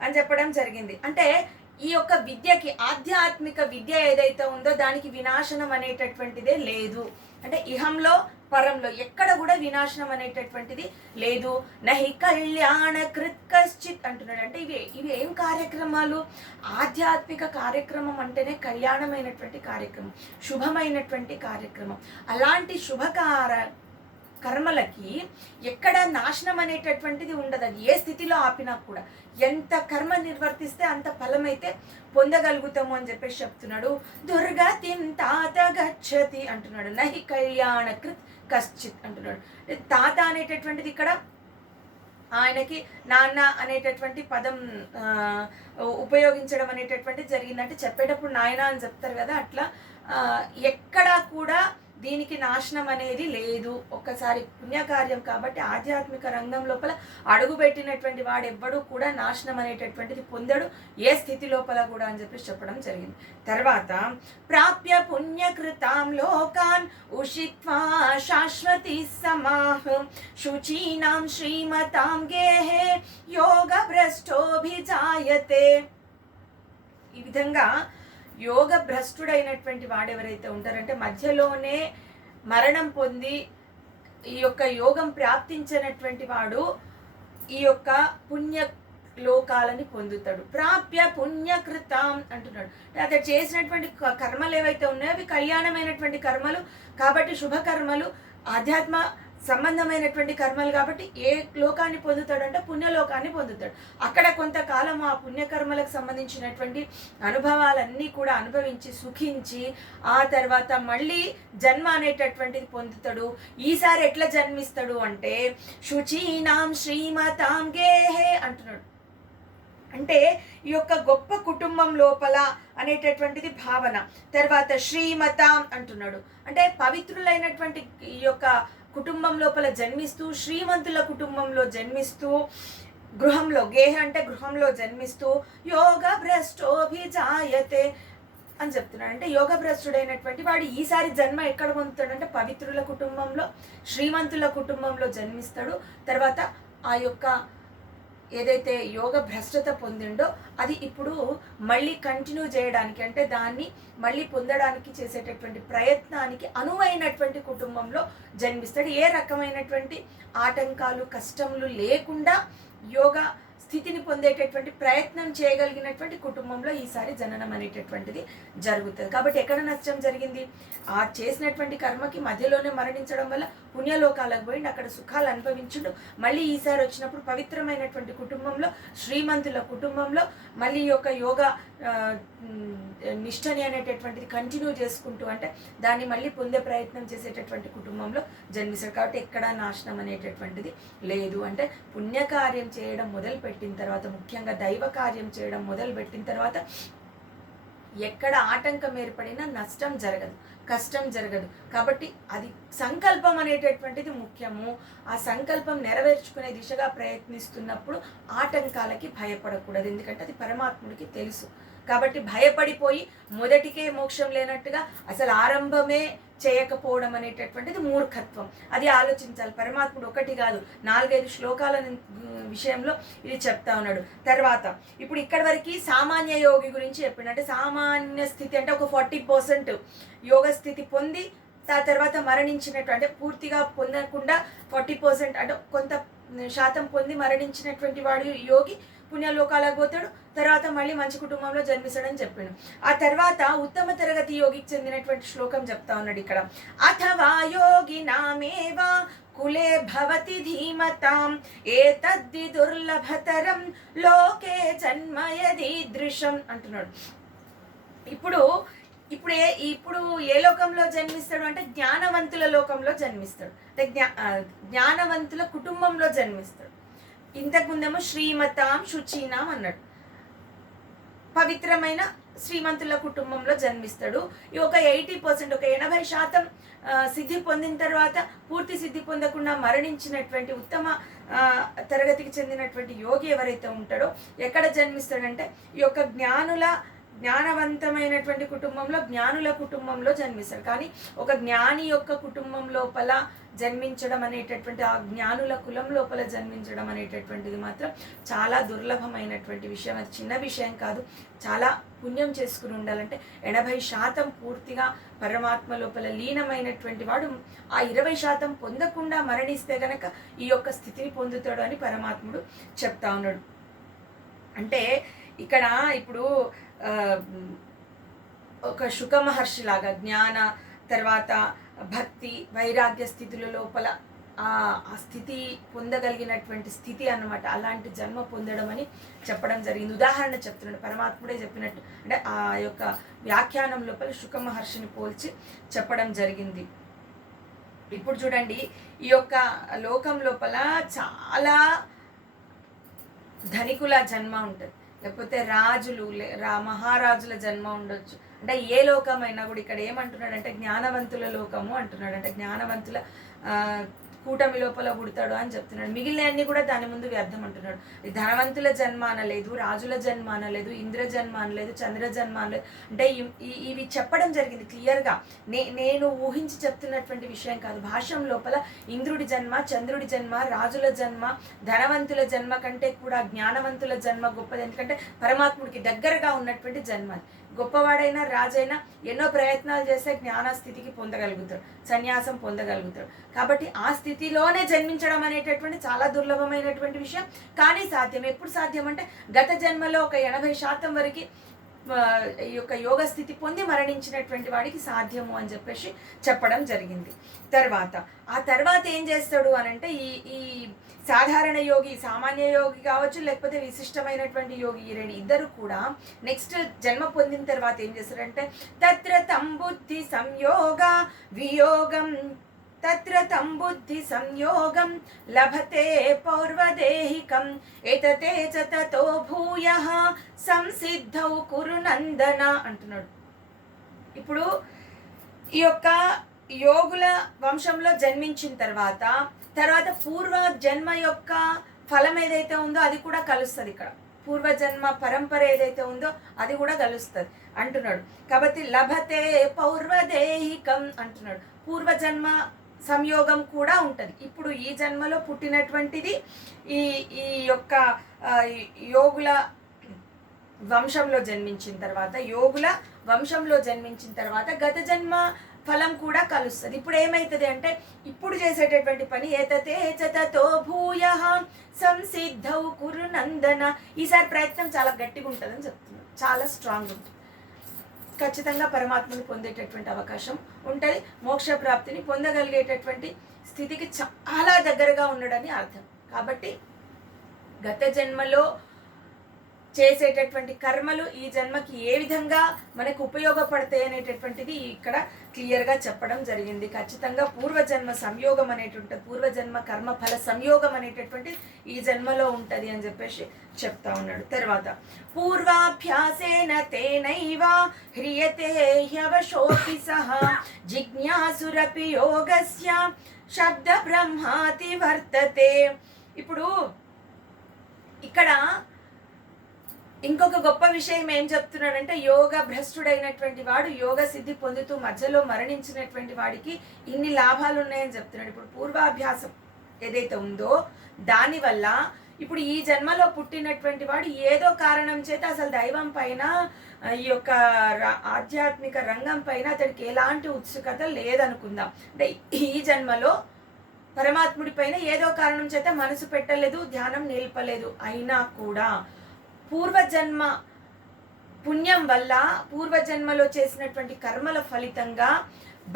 అని చెప్పడం జరిగింది. అంటే ఈ యొక్క విద్యకి, ఆధ్యాత్మిక విద్య ఏదైతే ఉందో దానికి వినాశనం అనేటటువంటిదే లేదు. అంటే ఇహంలో పరంలో ఎక్కడ కూడా వినాశనం అనేటటువంటిది లేదు. నహి కళ్యాణ కృత్ కశ్చిత్ అంటున్నాడు. అంటే ఇవి ఏం కార్యక్రమాలు? ఆధ్యాత్మిక కార్యక్రమం అంటేనే కళ్యాణమైనటువంటి కార్యక్రమం, శుభమైనటువంటి కార్యక్రమం. అలాంటి కర్మలకి ఎక్కడ నాశనం అనేటటువంటిది ఉండదు. అది ఏ స్థితిలో ఆపినా కూడా ఎంత కర్మ నిర్వర్తిస్తే అంత ఫలమైతే పొందగలుగుతాము అని చెప్పేసి చెప్తున్నాడు. దుర్గతిం తాత గచ్చతి అంటున్నాడు. నహి కళ్యాణ కృత్ కశ్చిత్ అంటున్నాడు. తాత అనేటటువంటిది ఇక్కడ ఆయనకి నాన్న అనేటటువంటి పదం ఉపయోగించడం అనేటటువంటిది జరిగిందంటే చెప్పేటప్పుడు నాయన అని చెప్తారు కదా, అట్లా ఎక్కడా కూడా దీనికి నాశనం అనేది లేదు. ఒక్కసారి పుణ్యకార్యం కాబట్టి ఆధ్యాత్మిక రంగం లోపల అడుగుపెట్టినటువంటి వాడు ఎవ్వడూ కూడా నాశనం అనేటటువంటిది పొందడు ఏ స్థితి లోపల కూడా అని చెప్పేసి చెప్పడం జరిగింది. తర్వాత ప్రాప్య పుణ్యకృతాం లోకాన్ ఉషిత్వా శాశ్వతి సమాహ శుచీనాం శ్రీమతాం గేహే యోగ భ్రష్టోభిజాయతే. ఈ విధంగా యోగ భ్రష్టుడైనటువంటి వాడు ఎవరైతే ఉంటారంటే మధ్యలోనే మరణం పొంది ఈ యొక్క యోగం ప్రాప్తించినటువంటి వాడు ఈ యొక్క పుణ్య లోకాలని పొందుతాడు. ప్రాప్య పుణ్యకృతం అంటున్నాడు. అతడు చేసినటువంటి కర్మలు ఏవైతే ఉన్నాయో అవి కళ్యాణమైనటువంటి కర్మలు కాబట్టి, శుభకర్మలు, ఆధ్యాత్మ సంబంధమైనటువంటి కర్మలు కాబట్టి ఏ లోకాన్ని పొందుతాడంటే పుణ్యలోకాన్ని పొందుతాడు. అక్కడ కొంతకాలం ఆ పుణ్యకర్మలకు సంబంధించినటువంటి అనుభవాలన్నీ కూడా అనుభవించి సుఖించి ఆ తర్వాత మళ్ళీ జన్మ అనేటటువంటిది పొందుతాడు. ఈసారి ఎట్లా జన్మిస్తాడు అంటే శుచీనాం శ్రీమతాం గేహే అంటున్నాడు. అంటే ఈ యొక్క గొప్ప కుటుంబం లోపల అనేటటువంటిది భావన. తర్వాత శ్రీమతాం అంటున్నాడు. అంటే పవిత్రులైనటువంటి ఈ యొక్క కుటుంబం లోపల జన్మిస్తూ, శ్రీమంతుల కుటుంబంలో జన్మిస్తూ, గృహంలో, గేహ అంటే గృహంలో జన్మిస్తూ యోగ భ్రష్టోభిజాయతే అని చెప్తున్నాడు. అంటే యోగ భ్రష్టుడైనటువంటి వాడు ఈసారి జన్మ ఎక్కడ పొందుతాడంటే పవిత్రుల కుటుంబంలో, శ్రీమంతుల కుటుంబంలో జన్మిస్తాడు. తర్వాత ఆ యొక్క ఏదైతే యోగ భ్రష్టత పొందిండో అది ఇప్పుడు మళ్ళీ కంటిన్యూ చేయడానికి, అంటే దాన్ని మళ్ళీ పొందడానికి చేసేటటువంటి ప్రయత్నానికి అనువైనటువంటి కుటుంబంలో జన్మిస్తాడు. ఏ రకమైనటువంటి ఆటంకాలు, కష్టములు లేకుండా యోగ స్థితిని పొందేటటువంటి ప్రయత్నం చేయగలిగినటువంటి కుటుంబంలో ఈసారి జననం అనేటటువంటిది జరుగుతుంది. కాబట్టి ఎక్కడ నష్టం జరిగింది? ఆ చేసినటువంటి కర్మకి మధ్యలోనే మరణించడం వల్ల పుణ్యలోకాలకు పోయిండు, అక్కడ సుఖాలు అనుభవించుడు. మళ్ళీ ఈసారి వచ్చినప్పుడు పవిత్రమైనటువంటి కుటుంబంలో, శ్రీమంతుల కుటుంబంలో మళ్ళీ యొక్క యోగ నిష్టని అనేటటువంటిది కంటిన్యూ చేసుకుంటూ, అంటే దాన్ని మళ్ళీ పొందే ప్రయత్నం చేసేటటువంటి కుటుంబంలో జన్మిస్తాడు. కాబట్టి ఎక్కడా నాశనం అనేటటువంటిది లేదు. అంటే పుణ్యకార్యం చేయడం మొదలుపెట్టిన తర్వాత, ముఖ్యంగా దైవ కార్యం చేయడం మొదలుపెట్టిన తర్వాత ఎక్కడ ఆటంకం ఏర్పడినా నష్టం జరగదు, కష్టం జరగదు. కాబట్టి అది సంకల్పం అనేటటువంటిది ముఖ్యము. ఆ సంకల్పం నెరవేర్చుకునే దిశగా ప్రయత్నిస్తున్నప్పుడు ఆటంకాలకి భయపడకూడదు, ఎందుకంటే అది పరమాత్ముడికి తెలుసు. కాబట్టి భయపడిపోయి మొదటికే మోక్షం లేనట్టుగా అసలు ఆరంభమే చేయకపోవడం అనేటటువంటిది మూర్ఖత్వం. అది ఆలోచించాలి. పరమాత్ముడు ఒకటి కాదు 4-5 శ్లోకాల విషయంలో ఇది చెప్తా ఉన్నాడు. తర్వాత ఇప్పుడు ఇక్కడి వరకు సామాన్య యోగి గురించి చెప్పిండు. అంటే సామాన్య స్థితి అంటే ఒక 40% యోగ స్థితి పొంది ఆ తర్వాత మరణించినట్టు, అంటే పూర్తిగా పొందకుండా 40% అంటే కొంత శాతం పొంది మరణించినటువంటి వాడు యోగి పుణ్యలోకాలకు పోతాడు. తర్వాత మళ్ళీ మంచి కుటుంబంలో జన్మిస్తాడని చెప్పాడు. ఆ తర్వాత ఉత్తమ తరగతి యోగికి చెందినటువంటి శ్లోకం చెప్తా ఉన్నాడు ఇక్కడ. అథవా యోగి నామేవా కులే భవతి ధీమతాం ఏతద్ది దుర్లభతరం లోకే జన్మయదీదృశం అంటున్నాడు. ఇప్పుడు ఏ లోకంలో జన్మిస్తాడు అంటే జ్ఞానవంతుల లోకంలో జన్మిస్తాడు. అంటే జ్ఞానవంతుల కుటుంబంలో జన్మిస్తాడు. ఇంతకుముందేమో శ్రీమతాం శుచీనాం అన్నాడు. పవిత్రమైన శ్రీమంతుల కుటుంబంలో జన్మిస్తాడు. ఈ ఒక 80%, ఒక 80% సిద్ధి పొందిన తర్వాత పూర్తి సిద్ధి పొందకుండా మరణించినటువంటి ఉత్తమ తరగతికి చెందినటువంటి యోగి ఎవరైతే ఉంటాడో ఎక్కడ జన్మిస్తాడంటే ఈ యొక్క జ్ఞానవంతమైనటువంటి కుటుంబంలో, జ్ఞానుల కుటుంబంలో జన్మిస్తాడు. కానీ ఒక జ్ఞాని యొక్క కుటుంబం లోపల జన్మించడం అనేటటువంటి, ఆ జ్ఞానుల కులం లోపల జన్మించడం అనేటటువంటిది మాత్రం చాలా దుర్లభమైనటువంటి విషయం. అది చిన్న విషయం కాదు. చాలా పుణ్యం చేసుకుని ఉండాలంటే 80% పూర్తిగా పరమాత్మ లోపల లీనమైనటువంటి వాడు ఆ 20% పొందకుండా మరణిస్తే గనక ఈ యొక్క స్థితిని పొందుతాడు అని పరమాత్ముడు చెప్తా ఉన్నాడు. అంటే ఇక్కడ ఇప్పుడు ఒక శుక మహర్షి లాగా జ్ఞాన తర్వాత భక్తి వైరాగ్య స్థితుల లోపల ఆ స్థితి పొందగలిగినటువంటి స్థితి అన్నమాట. అలాంటి జన్మ పొందడం అని చెప్పడం జరిగింది. ఉదాహరణ చెప్తున్నాడు, పరమాత్ముడే చెప్పినట్టు. అంటే ఆ యొక్క వ్యాఖ్యానం లోపల శుక మహర్షిని పోల్చి చెప్పడం జరిగింది. ఇప్పుడు చూడండి, ఈ యొక్క లోకం లోపల చాలా ధనికుల జన్మ ఉంటుంది, లేకపోతే రాజులు మహారాజుల జన్మ ఉండొచ్చు. అంటే ఏ లోకమైనా కూడా ఇక్కడ ఏమంటున్నాడు అంటే జ్ఞానవంతుల లోకము అంటున్నాడు. అంటే జ్ఞానవంతుల కూటమి లోపల పుడతాడు అని చెప్తున్నాడు. మిగిలిన అన్ని కూడా దాని ముందు వ్యర్థం అంటున్నాడు. ధనవంతుల జన్మ అనలేదు, రాజుల జన్మ అనలేదు, ఇంద్ర జన్మ అనలేదు, చంద్ర జన్మ అనలేదు. అంటే ఇవి చెప్పడం జరిగింది క్లియర్గా. నేను ఊహించి చెప్తున్నటువంటి విషయం కాదు. భాష్యం లోపల ఇంద్రుడి జన్మ, చంద్రుడి జన్మ, రాజుల జన్మ, ధనవంతుల జన్మ కంటే కూడా జ్ఞానవంతుల జన్మ గొప్పది. ఎందుకంటే పరమాత్ముడికి దగ్గరగా ఉన్నటువంటి జన్మ. గొప్పవాడైనా రాజైనా ఎన్నో ప్రయత్నాలు చేస్తే జ్ఞాన స్థితికి పొందగలుగుతాడు, సన్యాసం పొందగలుగుతాడు. కాబట్టి ఆ స్థితిలోనే జన్మించడం అనేటటువంటి చాలా దుర్లభమైనటువంటి విషయం. కానీ సాధ్యం. ఎప్పుడు సాధ్యం అంటే గత జన్మలో ఒక 80% వరకు ఈ యొక్క యోగ స్థితి పొంది మరణించినటువంటి వాడికి సాధ్యము అని చెప్పేసి చెప్పడం జరిగింది. ఆ తర్వాత ఏం చేస్తాడు అనంటే ఈ సాధారణ యోగి, సామాన్య యోగి కావచ్చు, లేకపోతే విశిష్టమైనటువంటి యోగి, ఇద్దరు కూడా నెక్స్ట్ జన్మ పొందిన తర్వాత ఏం చేస్తారంటే తత్ర తం బుద్ధి సంయోగ వియోగం తత్ర తం బుద్ధి సంయోగం లభతే పౌర్వదేహికం ఏతతే చ తతో భూయః సంసిద్ధౌ కురు నందన అంటున్నాడు. ఇప్పుడు ఈ యొక్క యోగుల వంశంలో జన్మించిన తర్వాత పూర్వ జన్మ యొక్క ఫలం ఏదైతే ఉందో అది కూడా కలుస్తుంది. ఇక్కడ పూర్వజన్మ పరంపర ఏదైతే ఉందో అది కూడా కలుస్తుంది అంటున్నాడు. కాబట్టి లభతే పౌర్వదేహికం అంటున్నాడు. పూర్వజన్మ సంయోగం కూడా ఉంటుంది. ఇప్పుడు ఈ జన్మలో పుట్టినటువంటిది ఈ యొక్క యోగుల వంశంలో జన్మించిన తర్వాత గత జన్మ ఫలం కూడా కలుస్తుంది. ఇప్పుడు ఏమవుతుంది అంటే ఇప్పుడు చేసేటటువంటి పని ఏతతే చతతో భూయః సంసిద్ధౌ కురు నందన. ఈసారి ప్రయత్నం చాలా గట్టిగా ఉంటుందని చెప్తున్నాడు, చాలా స్ట్రాంగ్ ఉంటుంది. ఖచ్చితంగా పరమాత్మని పొందేటటువంటి అవకాశం ఉంటుంది. మోక్ష ప్రాప్తిని పొందగలిగేటటువంటి స్థితికి చాలా దగ్గరగా ఉండడని అర్థం. కాబట్టి గత జన్మలో చేసేటటువంటి కర్మలు ఈ జన్మకి ఏ విధంగా మనకు ఉపయోగపడతాయి అనేటటువంటిది ఇక్కడ క్లియర్గా చెప్పడం జరిగింది. ఖచ్చితంగా పూర్వజన్మ సంయోగం అనేటువంటి పూర్వజన్మ కర్మ ఫల సంయోగం అనేటటువంటి ఈ జన్మలో ఉంటుంది అని చెప్పేసి చెప్తా ఉన్నాడు. తర్వాత పూర్వాభ్యాసేన తేనైవ హ్రియతే హ్యవశోపి సహ జిజ్ఞాసురపి యోగస్య శబ్ద బ్రహ్మాతి వర్తతే. ఇప్పుడు ఇక్కడ ఇంకొక గొప్ప విషయం ఏం చెప్తున్నాడంటే యోగ భ్రష్టుడైనటువంటి వాడు యోగ సిద్ధి పొందుతూ మధ్యలో మరణించినటువంటి వాడికి ఇన్ని లాభాలు ఉన్నాయని చెప్తున్నాడు. ఇప్పుడు పూర్వాభ్యాసం ఏదైతే ఉందో దానివల్ల ఇప్పుడు ఈ జన్మలో పుట్టినటువంటి వాడు ఏదో కారణం చేత అసలు దైవం పైన ఈ యొక్క ఆధ్యాత్మిక రంగం పైన అతడికి ఎలాంటి ఉత్సుకత లేదనుకుందాం. అంటే ఈ జన్మలో పరమాత్ముడి పైన ఏదో కారణం చేత మనసు పెట్టలేదు, ధ్యానం నిలపలేదు. అయినా కూడా పూర్వజన్మ పుణ్యం వల్ల పూర్వజన్మలో చేసినటువంటి కర్మల ఫలితంగా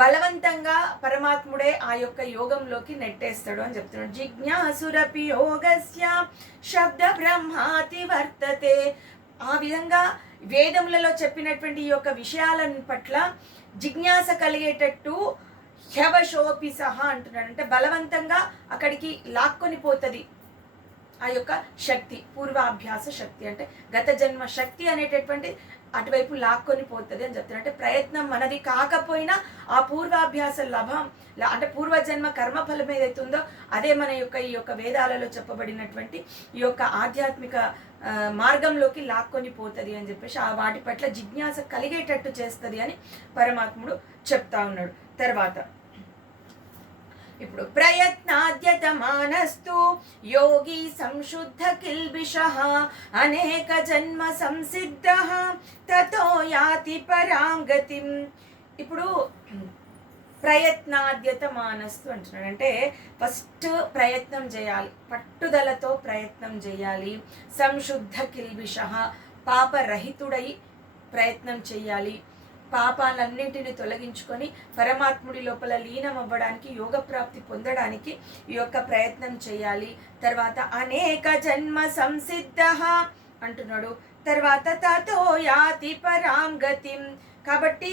బలవంతంగా పరమాత్ముడే ఆ యొక్క యోగంలోకి నెట్టేస్తాడు అని చెప్తున్నాడు. జిజ్ఞాసురపి యోగస్య శబ్ద బ్రహ్మాతి వర్తతే. ఆ విధంగా వేదములలో చెప్పినటువంటి ఈ యొక్క విషయాల పట్ల జిజ్ఞాస కలిగేటట్టు హ్యవశోపి సహా అంటున్నాడు. అంటే బలవంతంగా అక్కడికి లాక్కొని పోతుంది ఆ యొక్క శక్తి, పూర్వాభ్యాస శక్తి. అంటే గత జన్మ శక్తి అనేటటువంటి అటువైపు లాక్కొని పోతుంది అని చెప్తున్నారు. అంటే ప్రయత్నం మనది కాకపోయినా ఆ పూర్వాభ్యాస లాభం అంటే పూర్వజన్మ కర్మఫలం ఏదైతే ఉందో అదే మన యొక్క ఈ యొక్క వేదాలలో చెప్పబడినటువంటి ఈ యొక్క ఆధ్యాత్మిక మార్గంలోకి లాక్కొని పోతుంది అని చెప్పేసి ఆ వాటి పట్ల జిజ్ఞాస కలిగేటట్టు చేస్తుంది అని పరమాత్ముడు చెప్తా ఉన్నాడు. తర్వాత ఇప్పుడు ప్రయత్నాద్యతమానస్తు యోగి సంశుద్ధ కిల్బిషః అనేక జన్మ సంసిద్ధః తతో యాతి పరాం గతిం. ఇప్పుడు ప్రయత్నాద్యతమానస్తు అంటున్నాడు. అంటే ఫస్ట్ ప్రయత్నం చేయాలి, పట్టుదలతో ప్రయత్నం చేయాలి. సంశుద్ధ కిల్బిషః పాపరహితుడై ప్రయత్నం చేయాలి. పాపాలన్నింటిని తొలగించుకొని పరమాత్ముడి లోపల లీనం అవ్వడానికి, యోగ ప్రాప్తి పొందడానికి ఈ యొక్క ప్రయత్నం చేయాలి. తర్వాత అనేక జన్మ సంసిద్ధః అంటున్నాడు. తర్వాత తతో యాతి పరాం గతిం. కాబట్టి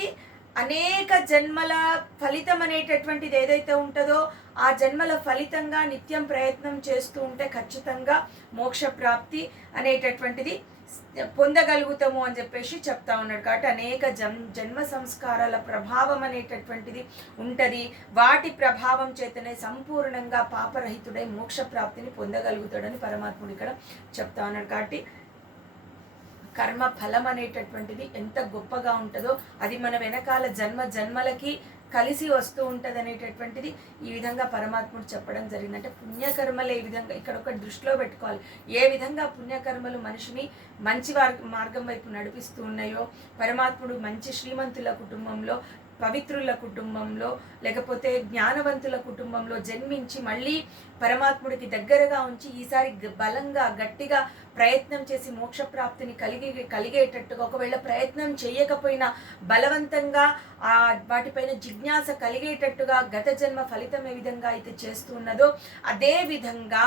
అనేక జన్మల ఫలితం అనేటటువంటిది ఏదైతే ఉంటుందో ఆ జన్మల ఫలితంగా నిత్యం ప్రయత్నం చేస్తూ ఉంటే ఖచ్చితంగా మోక్ష ప్రాప్తి అనేటటువంటిది పొందగలుగుతాము అని చెప్పేసి చెప్తా ఉన్నాడు. కాబట్టి అనేక జన్మ సంస్కారాల ప్రభావం అనేటటువంటిది ఉంటుంది. వాటి ప్రభావం చేతనే సంపూర్ణంగా పాపరహితుడై మోక్ష ప్రాప్తిని పొందగలుగుతాడని పరమాత్ముడు ఇక్కడ చెప్తా ఉన్నాడు. కాబట్టి కర్మ ఫలం అనేటటువంటిది ఎంత గొప్పగా ఉంటుందో అది మన వెనకాల జన్మలకి కలిసి వస్తూ ఉంటుంది అనేటటువంటిది ఈ విధంగా పరమాత్ముడు చెప్పడం జరిగింది. అంటే పుణ్యకర్మలు ఏ విధంగా ఇక్కడ ఒక దృష్టిలో పెట్టుకోవాలి. ఏ విధంగా పుణ్యకర్మలు మనిషిని మంచి మార్గం వైపు నడిపిస్తూ ఉన్నాయో, పరమాత్ముడు మంచి శ్రీమంతుల కుటుంబంలో, పవిత్రుల కుటుంబంలో, లేకపోతే జ్ఞానవంతుల కుటుంబంలో జన్మించి మళ్ళీ పరమాత్ముడికి దగ్గరగా ఉంచి ఈసారి బలంగా గట్టిగా ప్రయత్నం చేసి మోక్షప్రాప్తిని కలిగేటట్టుగా, ఒకవేళ ప్రయత్నం చేయకపోయినా బలవంతంగా వాటిపైన జిజ్ఞాస కలిగేటట్టుగా గత జన్మ ఫలితం ఏ విధంగా అయితే చేస్తూ ఉన్నదో అదే విధంగా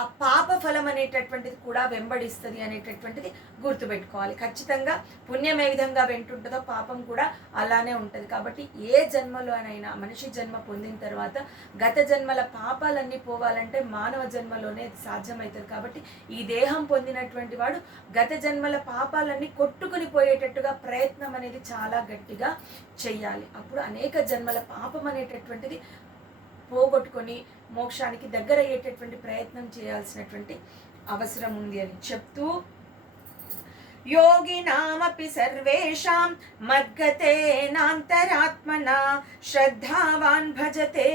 ఆ పాప ఫలం అనేటటువంటిది కూడా వెంబడిస్తుంది అనేటటువంటిది గుర్తుపెట్టుకోవాలి. ఖచ్చితంగా పుణ్యం ఏ విధంగా వెంటుంటుందో పాపం కూడా అలానే ఉంటుంది. కాబట్టి ఏ జన్మలోనైనా మనిషి జన్మ పొందిన తర్వాత గత జన్మల పాపాలన్నీ పోవాలంటే మానవ జన్మలోనే సాధ్యమవుతుంది. కాబట్టి ఈ దేహం పొందినటువంటి వాడు గత జన్మల పాపాలన్నీ కొట్టుకుని పోయేటట్టుగా ప్రయత్నం అనేది చాలా గట్టిగా చెయ్యాలి. అప్పుడు అనేక జన్మల పాపం అనేటటువంటిది పోగొట్టుకొని మోక్షానికి దగ్గర అయ్యేటటువంటి ప్రయత్నం చేయాల్సినటువంటి అవసరం ఉంది అని చెప్తూ, యోగినామపి సర్వేషాం మద్గతేనాంతరాత్మనా శ్రద్ధావాన్ భజతే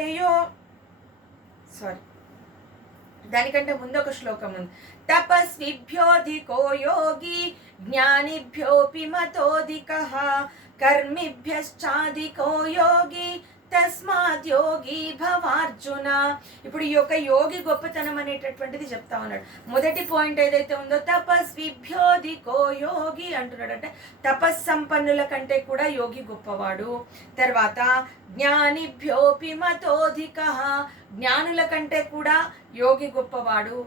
దానికంటే ముందు ఒక శ్లోకం ఉంది. తపస్విభ్యోధికో యోగి జ్ఞానిభ్యోపి మతోధికః కర్మిభ్యశ్చాధికో యోగి తస్మాత్ యోగి భవార్జున. ఇప్పుడు ఈ యొక్క యోగి గొప్పతనం అనేటటువంటిది చెప్తా ఉన్నాడు. మొదటి పాయింట్ ఏదైతే ఉందో తపస్విభ్యోధికో యోగి అంటున్నాడు. అంటే తపస్సంపన్నుల కంటే కూడా యోగి గొప్పవాడు. తర్వాత జ్ఞానిభ్యోపి మతోధికః, జ్ఞానుల కంటే కూడా యోగి గొప్పవాడు.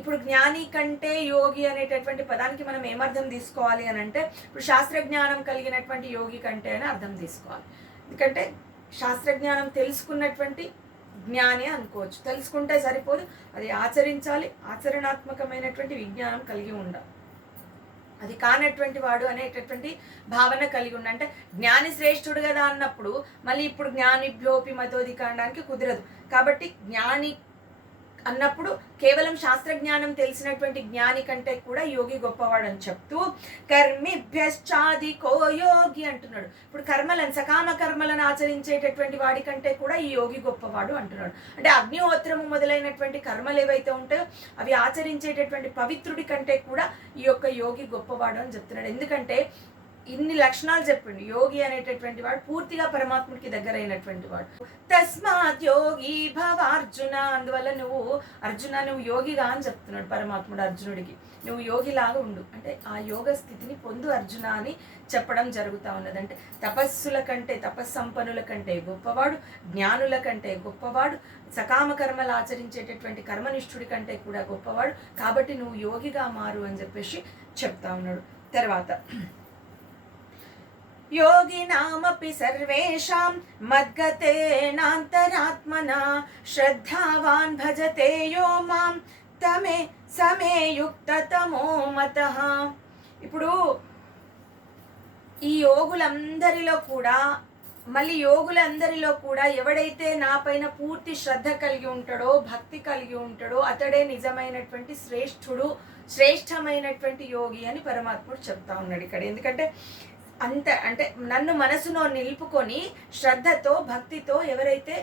ఇప్పుడు జ్ఞాని కంటే యోగి అనేటటువంటి పదానికి మనం ఏమర్థం తీసుకోవాలి అని అంటే, ఇప్పుడు శాస్త్రజ్ఞానం కలిగినటువంటి యోగి కంటే అని అర్థం తీసుకోవాలి. ఎందుకంటే శాస్త్రజ్ఞానం తెలుసుకున్నటువంటి జ్ఞాని అనుకోవచ్చు. తెలుసుకుంటే సరిపోదు, అది ఆచరించాలి. ఆచరణాత్మకమైనటువంటి విజ్ఞానం కలిగి ఉండాలి. అది కానటువంటి వాడు అనేటటువంటి భావన కలిగి ఉండ. అంటే జ్ఞాని శ్రేష్ఠుడు కదా అన్నప్పుడు మళ్ళీ ఇప్పుడు జ్ఞానిభ్యోపి మతోధిక అనడానికి కుదరదు. కాబట్టి జ్ఞాని అన్నప్పుడు కేవలం శాస్త్రజ్ఞానం తెలిసినటువంటి జ్ఞాని కంటే కూడా యోగి గొప్పవాడు అని చెప్తూ, కర్మిభ్యశ్చాధికో యోగి అంటున్నాడు. ఇప్పుడు కర్మలను, సకామ కర్మలను ఆచరించేటటువంటి వాడి కంటే కూడా ఈ యోగి గొప్పవాడు అంటున్నాడు. అంటే అగ్నిహోత్రము మొదలైనటువంటి కర్మలు ఏవైతే ఉంటాయో అవి ఆచరించేటటువంటి పవిత్రుడి కంటే కూడా ఈ యొక్క యోగి గొప్పవాడు అని చెప్తున్నాడు. ఎందుకంటే ఇన్ని లక్షణాలు చెప్పిండు. యోగి అనేటటువంటి వాడు పూర్తిగా పరమాత్ముడికి దగ్గర అయినటువంటి వాడు. తస్మాత్ యోగి భవ అర్జున, అందువల్ల నువ్వు యోగిగా అని చెప్తున్నాడు పరమాత్ముడు అర్జునుడికి. నువ్వు యోగిలాగా ఉండు, అంటే ఆ యోగ స్థితిని పొందు అర్జున అని చెప్పడం జరుగుతూ ఉన్నది. అంటే తపస్సుల కంటే, తపస్సంపన్నుల కంటే గొప్పవాడు, జ్ఞానుల కంటే గొప్పవాడు, సకామ కర్మలు ఆచరించేటటువంటి కర్మనిష్ఠుడి కంటే కూడా గొప్పవాడు. కాబట్టి నువ్వు యోగిగా మారు అని చెప్పేసి చెప్తా ఉన్నాడు. తర్వాత యోగినామపి సర్వేషాం మద్గతేనాంతరాత్మనా శ్రద్ధావాన్ భజతే యో మాం తమే సమే యుక్తతమో మతః. ఇప్పుడు ఈ యోగులందరిలో కూడా ఎవడైతే నా పైన పూర్తి శ్రద్ధ కలిగి ఉంటాడో, భక్తి కలిగి ఉంటాడో అతడే నిజమైనటువంటి శ్రేష్టమైనటువంటి యోగి అని పరమాత్ముడు చెప్తా ఉన్నాడు ఇక్కడ. ఎందుకంటే అంటే నన్ను మనసులో నిలుపుకొని శ్రద్ధతో భక్తితో ఎవరైతే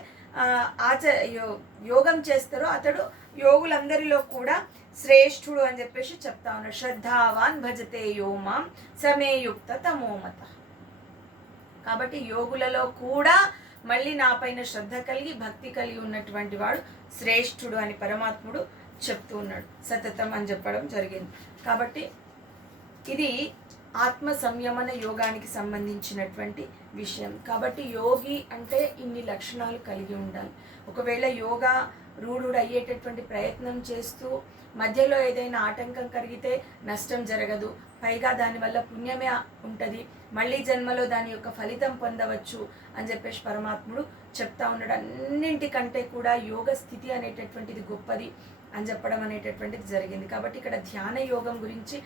యోగం చేస్తారో అతడు యోగులందరిలో కూడా శ్రేష్ఠుడు అని చెప్పేసి చెప్తా ఉన్నాడు. శ్రద్ధావాన్ భజతే యో మాం సమే యుక్త తమోమత. కాబట్టి యోగులలో కూడా మళ్ళీ నా పైన శ్రద్ధ కలిగి భక్తి కలిగి ఉన్నటువంటి వాడు శ్రేష్ఠుడు అని పరమాత్ముడు చెప్తూ ఉన్నాడు. సతతం అని చెప్పడం జరిగింది. కాబట్టి ఇది ఆత్మ సంయమన యోగానికి సంబంధించినటువంటి విషయం. కాబట్టి యోగి అంటే ఇన్ని లక్షణాలు కలిగి ఉండాలి. ఒకవేళ యోగా రూఢుడు అయ్యేటటువంటి ప్రయత్నం చేస్తూ మధ్యలో ఏదైనా ఆటంకం కలిగితే నష్టం జరగదు, పైగా దానివల్ల పుణ్యమే ఉంటుంది, మళ్ళీ జన్మలో దాని యొక్క ఫలితం పొందవచ్చు అని చెప్పేసి పరమాత్ముడు చెప్తా ఉన్నాడు. అన్నింటికంటే కూడా యోగ స్థితి అనేటటువంటిది గొప్పది. అని చెప్పడం అనేటటువంటిది జరిగింది. కాబట్టి ఇక్కడ ధ్యాన యోగం గురించి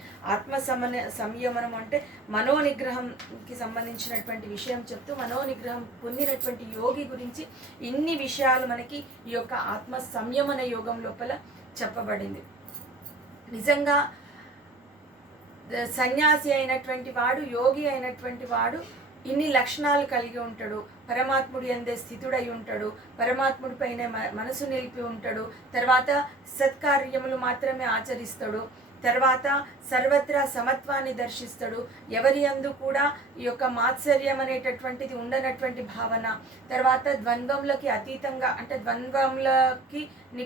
సంయమనం అంటే మనోనిగ్రహంకి సంబంధించినటువంటి విషయం చెప్తూ మనోనిగ్రహం పొందినటువంటి యోగి గురించి ఇన్ని విషయాలు మనకి ఈ యొక్క ఆత్మ సంయమన యోగం లోపల చెప్పబడింది. నిజంగా సన్యాసి అయినటువంటి వాడు, యోగి అయినటువంటి వాడు ఇన్ని లక్షణాలు కలిగి ఉంటాడు. పరమాత్ముడి అందే స్థితుడై ఉంటాడు, పరమాత్ముడి పైన మనసు నిలిపి ఉంటాడు, తర్వాత సత్కార్యములు మాత్రమే ఆచరిస్తాడు, తర్వాత సర్వత్రా సమత్వాన్ని దర్శిస్తాడు, ఎవరి యందు కూడా ఈ యొక్క మాత్సర్యం అనేటటువంటిది ఉండనటువంటి భావన, తర్వాత ద్వంద్వములకి అతీతంగా అంటే ద్వంద్వములకి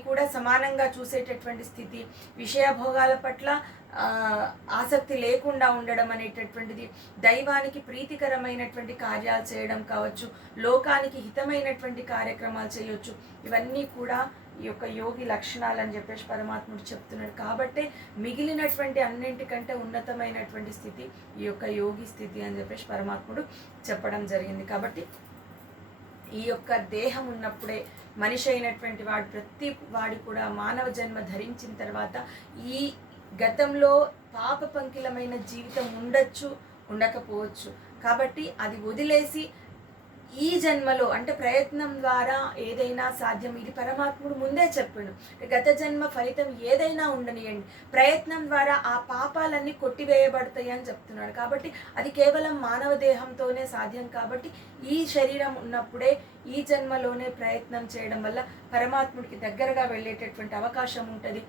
కూడా సమానంగా చూసేటటువంటి స్థితి, విషయభోగాల పట్ల ఆసక్తి లేకుండా ఉండడం అనేటటువంటిది, దైవానికి ప్రీతికరమైనటువంటి కార్యాలు చేయడం కావచ్చు, లోకానికి హితమైనటువంటి కార్యక్రమాలు చేయొచ్చు. ఇవన్నీ కూడా ఈ యొక్క యోగి లక్షణాలు అని చెప్పేసి పరమాత్ముడు చెప్తున్నాడు. కాబట్టి మిగిలినటువంటి అన్నింటికంటే ఉన్నతమైనటువంటి స్థితి ఈ యొక్క యోగి స్థితి అని చెప్పేసి పరమాత్ముడు చెప్పడం జరిగింది. కాబట్టి ఈ యొక్క దేహం ఉన్నప్పుడే మనిషి అయినటువంటి వాడు, ప్రతి వాడి కూడా మానవ జన్మ ధరించిన తర్వాత ఈ గతంలో పాప పంకిలమైన జీవితం ఉండొచ్చు, ఉండకపోవచ్చు. కాబట్టి అది వదిలేసి ఈ జన్మలో అంటే ప్రయత్నం ద్వారా ఏదైనా సాధ్యం. ఇది పరమాత్ముడు ముందే చెప్పాడు, గత జన్మ ఫలితం ఏదైనా ఉండనియండి, ప్రయత్నం ద్వారా ఆ పాపాలన్నీ కొట్టివేయబడతాయి అని చెప్తున్నాడు. కాబట్టి అది కేవలం మానవ దేహంతోనే సాధ్యం. కాబట్టి ఈ శరీరం ఉన్నప్పుడే ఈ జన్మలోనే ప్రయత్నం చేయడం వల్ల పరమాత్ముడికి దగ్గరగా వెళ్ళేటటువంటి అవకాశం ఉంటుంది.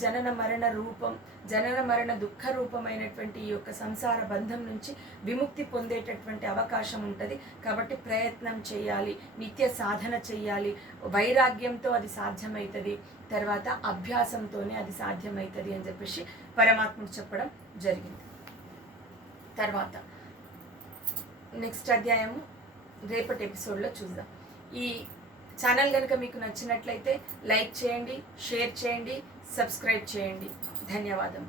జనన మరణ రూపం, జనన మరణ దుఃఖ రూపమైనటువంటి ఈ యొక్క సంసార బంధం నుంచి విముక్తి పొందేటటువంటి అవకాశం ఉంటుంది. కాబట్టి ప్రయత్నం చేయాలి, నిత్య సాధన చేయాలి, వైరాగ్యంతో అది సాధ్యమవుతుంది, తర్వాత అభ్యాసంతోనే అది సాధ్యమవుతుంది అని చెప్పేసి పరమాత్ముడు చెప్పడం జరిగింది. తర్వాత నెక్స్ట్ అధ్యాయము రేపటి ఎపిసోడ్లో చూద్దాం. ఈ ఛానల్ కనుక మీకు నచ్చినట్లయితే లైక్ చేయండి, షేర్ చేయండి, సబ్స్క్రైబ్ చేయండి. ధన్యవాదం.